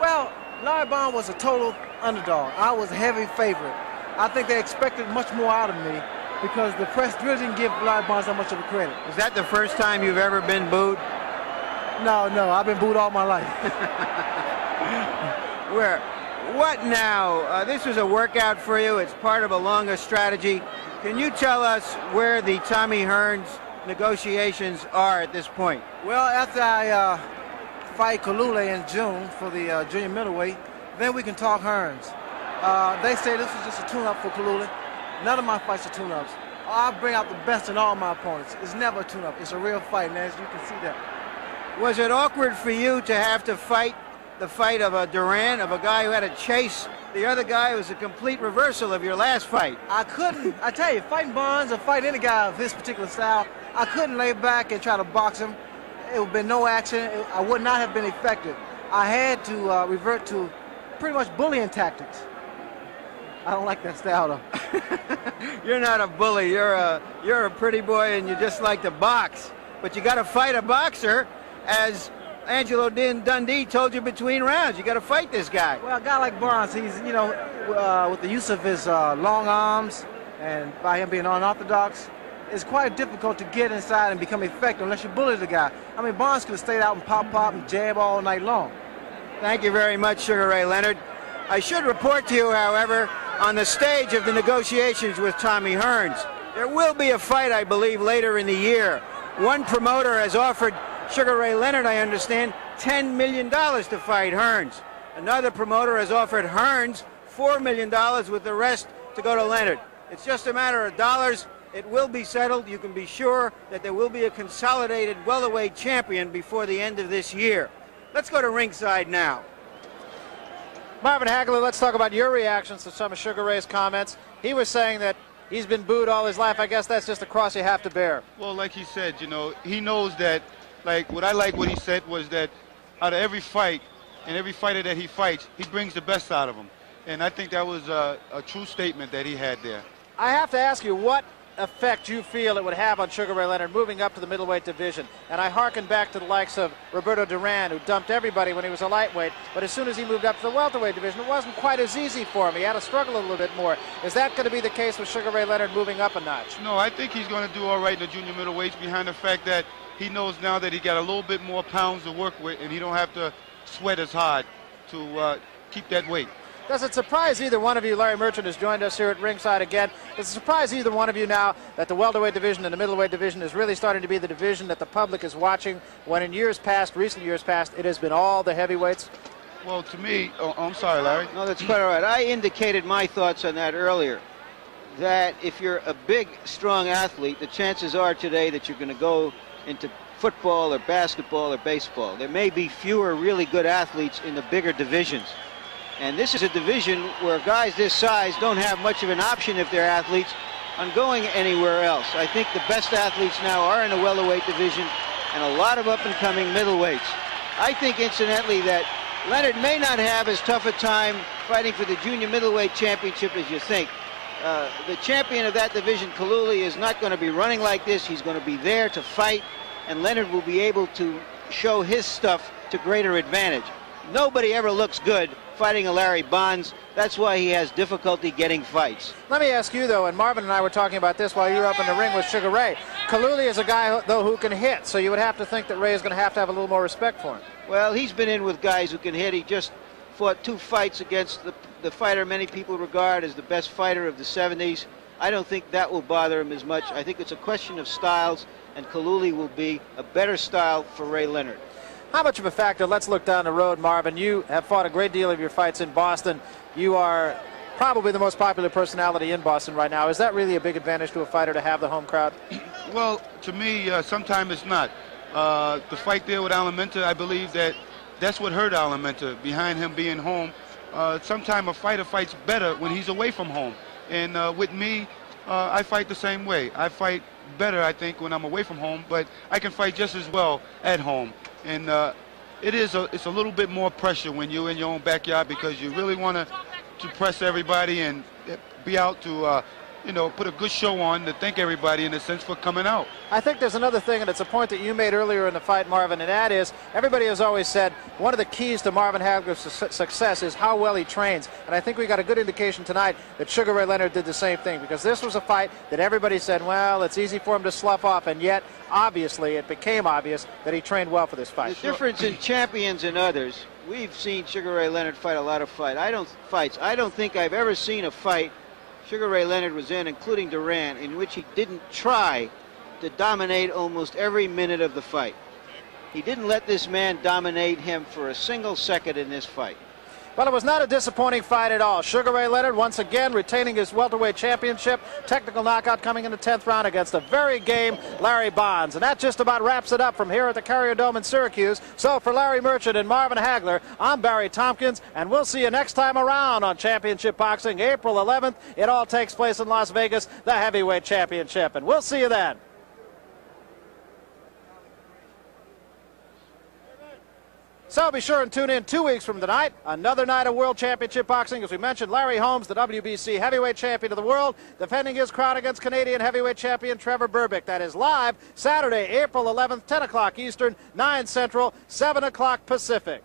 Well, Larry Bonds was a total underdog. I was a heavy favorite. I think they expected much more out of me because the press really didn't give Larry Bonds that much of a credit. Is that the first time you've ever been booed? No, I've been booed all my life. What now? This was a workout for you. It's part of a longer strategy. Can you tell us where the Tommy Hearns negotiations are at this point? Well, after I fight Kalule in June for the junior middleweight, then we can talk Hearns. They say this is just a tune-up for Kalule. None of my fights are tune-ups. I bring out the best in all my opponents. It's never a tune-up. It's a real fight, and as you can see that. Was it awkward for you to have to fight the fight of a Duran, of a guy who had to chase the other guy? It was a complete reversal of your last fight. I couldn't. I tell you, fighting Bonds or fighting any guy of his particular style, I couldn't lay back and try to box him. It would have been no action. I would not have been effective. I had to revert to pretty much bullying tactics. I don't like that style, though. You're not a bully. You're a pretty boy, and you just like to box. But you got to fight a boxer, as Angelo Dundee told you between rounds. You got to fight this guy. Well, a guy like Bonds, he's, with the use of his long arms and by him being unorthodox, it's quite difficult to get inside and become effective unless you bully the guy. I mean, Bonds could have stayed out and pop and jab all night long. Thank you very much, Sugar Ray Leonard. I should report to you, however, on the stage of the negotiations with Tommy Hearns, there will be a fight, I believe, later in the year. One promoter has offered Sugar Ray Leonard, I understand, $10 million to fight Hearns. Another promoter has offered Hearns $4 million with the rest to go to Leonard. It's just a matter of dollars. It will be settled. You can be sure that there will be a consolidated welterweight champion before the end of this year. Let's go to ringside now. Marvin Hagler, let's talk about your reactions to some of Sugar Ray's comments. He was saying that he's been booed all his life. I guess that's just a cross you have to bear. Well, like he said, he knows that, what he said was that out of every fight and every fighter that he fights, he brings the best out of them. And I think that was a true statement that he had there. I have to ask you, what effect you feel it would have on Sugar Ray Leonard moving up to the middleweight division. And I hearken back to the likes of Roberto Duran, who dumped everybody when he was a lightweight, but as soon as he moved up to the welterweight division, it wasn't quite as easy for him. He had to struggle a little bit more. Is that going to be the case with Sugar Ray Leonard moving up a notch? No, I think he's going to do all right in the junior middleweights, behind the fact that he knows now that he got a little bit more pounds to work with, and he don't have to sweat as hard to keep that weight. Does it surprise either one of you? Larry Merchant has joined us here at ringside again. Does it surprise either one of you now that the welterweight division and the middleweight division is really starting to be the division that the public is watching, when in years past, recent years past, it has been all the heavyweights? Well, to me, I'm sorry, Larry. No, that's quite all right. I indicated my thoughts on that earlier, that if you're a big, strong athlete, the chances are today that you're going to go into football or basketball or baseball. There may be fewer really good athletes in the bigger divisions. And this is a division where guys this size don't have much of an option, if they're athletes, on going anywhere else. I think the best athletes now are in the welterweight division and a lot of up-and-coming middleweights. I think, incidentally, that Leonard may not have as tough a time fighting for the junior middleweight championship as you think. The champion of that division, Kaluli, is not going to be running like this. He's going to be there to fight, and Leonard will be able to show his stuff to greater advantage. Nobody ever looks good fighting a Larry Bonds. That's why he has difficulty getting fights. Let me ask you, though, and Marvin and I were talking about this while you were up in the ring with Sugar Ray. Kaluli is a guy, though, who can hit, so you would have to think that Ray is going to have a little more respect for him. Well, he's been in with guys who can hit. He just fought 2 fights against the fighter many people regard as the best fighter of the 70s. I don't think that will bother him as much. I think it's a question of styles, and Kaluli will be a better style for Ray Leonard. How much of a factor, let's look down the road, Marvin. You have fought a great deal of your fights in Boston. You are probably the most popular personality in Boston right now. Is that really a big advantage to a fighter to have the home crowd? Well, to me, sometimes it's not. The fight there with Alimenta, I believe that's what hurt Alimenta, behind him being home. Sometimes a fighter fights better when he's away from home. And with me, I fight the same way. I fight better, I think, when I'm away from home, but I can fight just as well at home. And it's a little bit more pressure when you're in your own backyard, because you really want to press everybody and be out to put a good show on, to thank everybody, in a sense, for coming out. I think there's another thing, and it's a point that you made earlier in the fight, Marvin, and that is everybody has always said one of the keys to Marvin Hagler's success is how well he trains. And I think we got a good indication tonight that Sugar Ray Leonard did the same thing, because this was a fight that everybody said, well, it's easy for him to slough off, and yet, obviously, it became obvious that he trained well for this fight. The difference in champions and others, we've seen Sugar Ray Leonard fight a lot of fights. I don't think I've ever seen a fight Sugar Ray Leonard was in, including Duran, in which he didn't try to dominate almost every minute of the fight. He didn't let this man dominate him for a single second in this fight. Well, it was not a disappointing fight at all. Sugar Ray Leonard once again retaining his welterweight championship. Technical knockout coming in the 10th round against a very game Larry Bonds. And that just about wraps it up from here at the Carrier Dome in Syracuse. So for Larry Merchant and Marvin Hagler, I'm Barry Tompkins, and we'll see you next time around on Championship Boxing, April 11th. It all takes place in Las Vegas, the heavyweight championship. And we'll see you then. So be sure and tune in 2 weeks from tonight. Another night of World Championship Boxing. As we mentioned, Larry Holmes, the WBC heavyweight champion of the world, defending his crown against Canadian heavyweight champion Trevor Berbick. That is live Saturday, April 11th, 10 o'clock Eastern, 9 Central, 7 o'clock Pacific.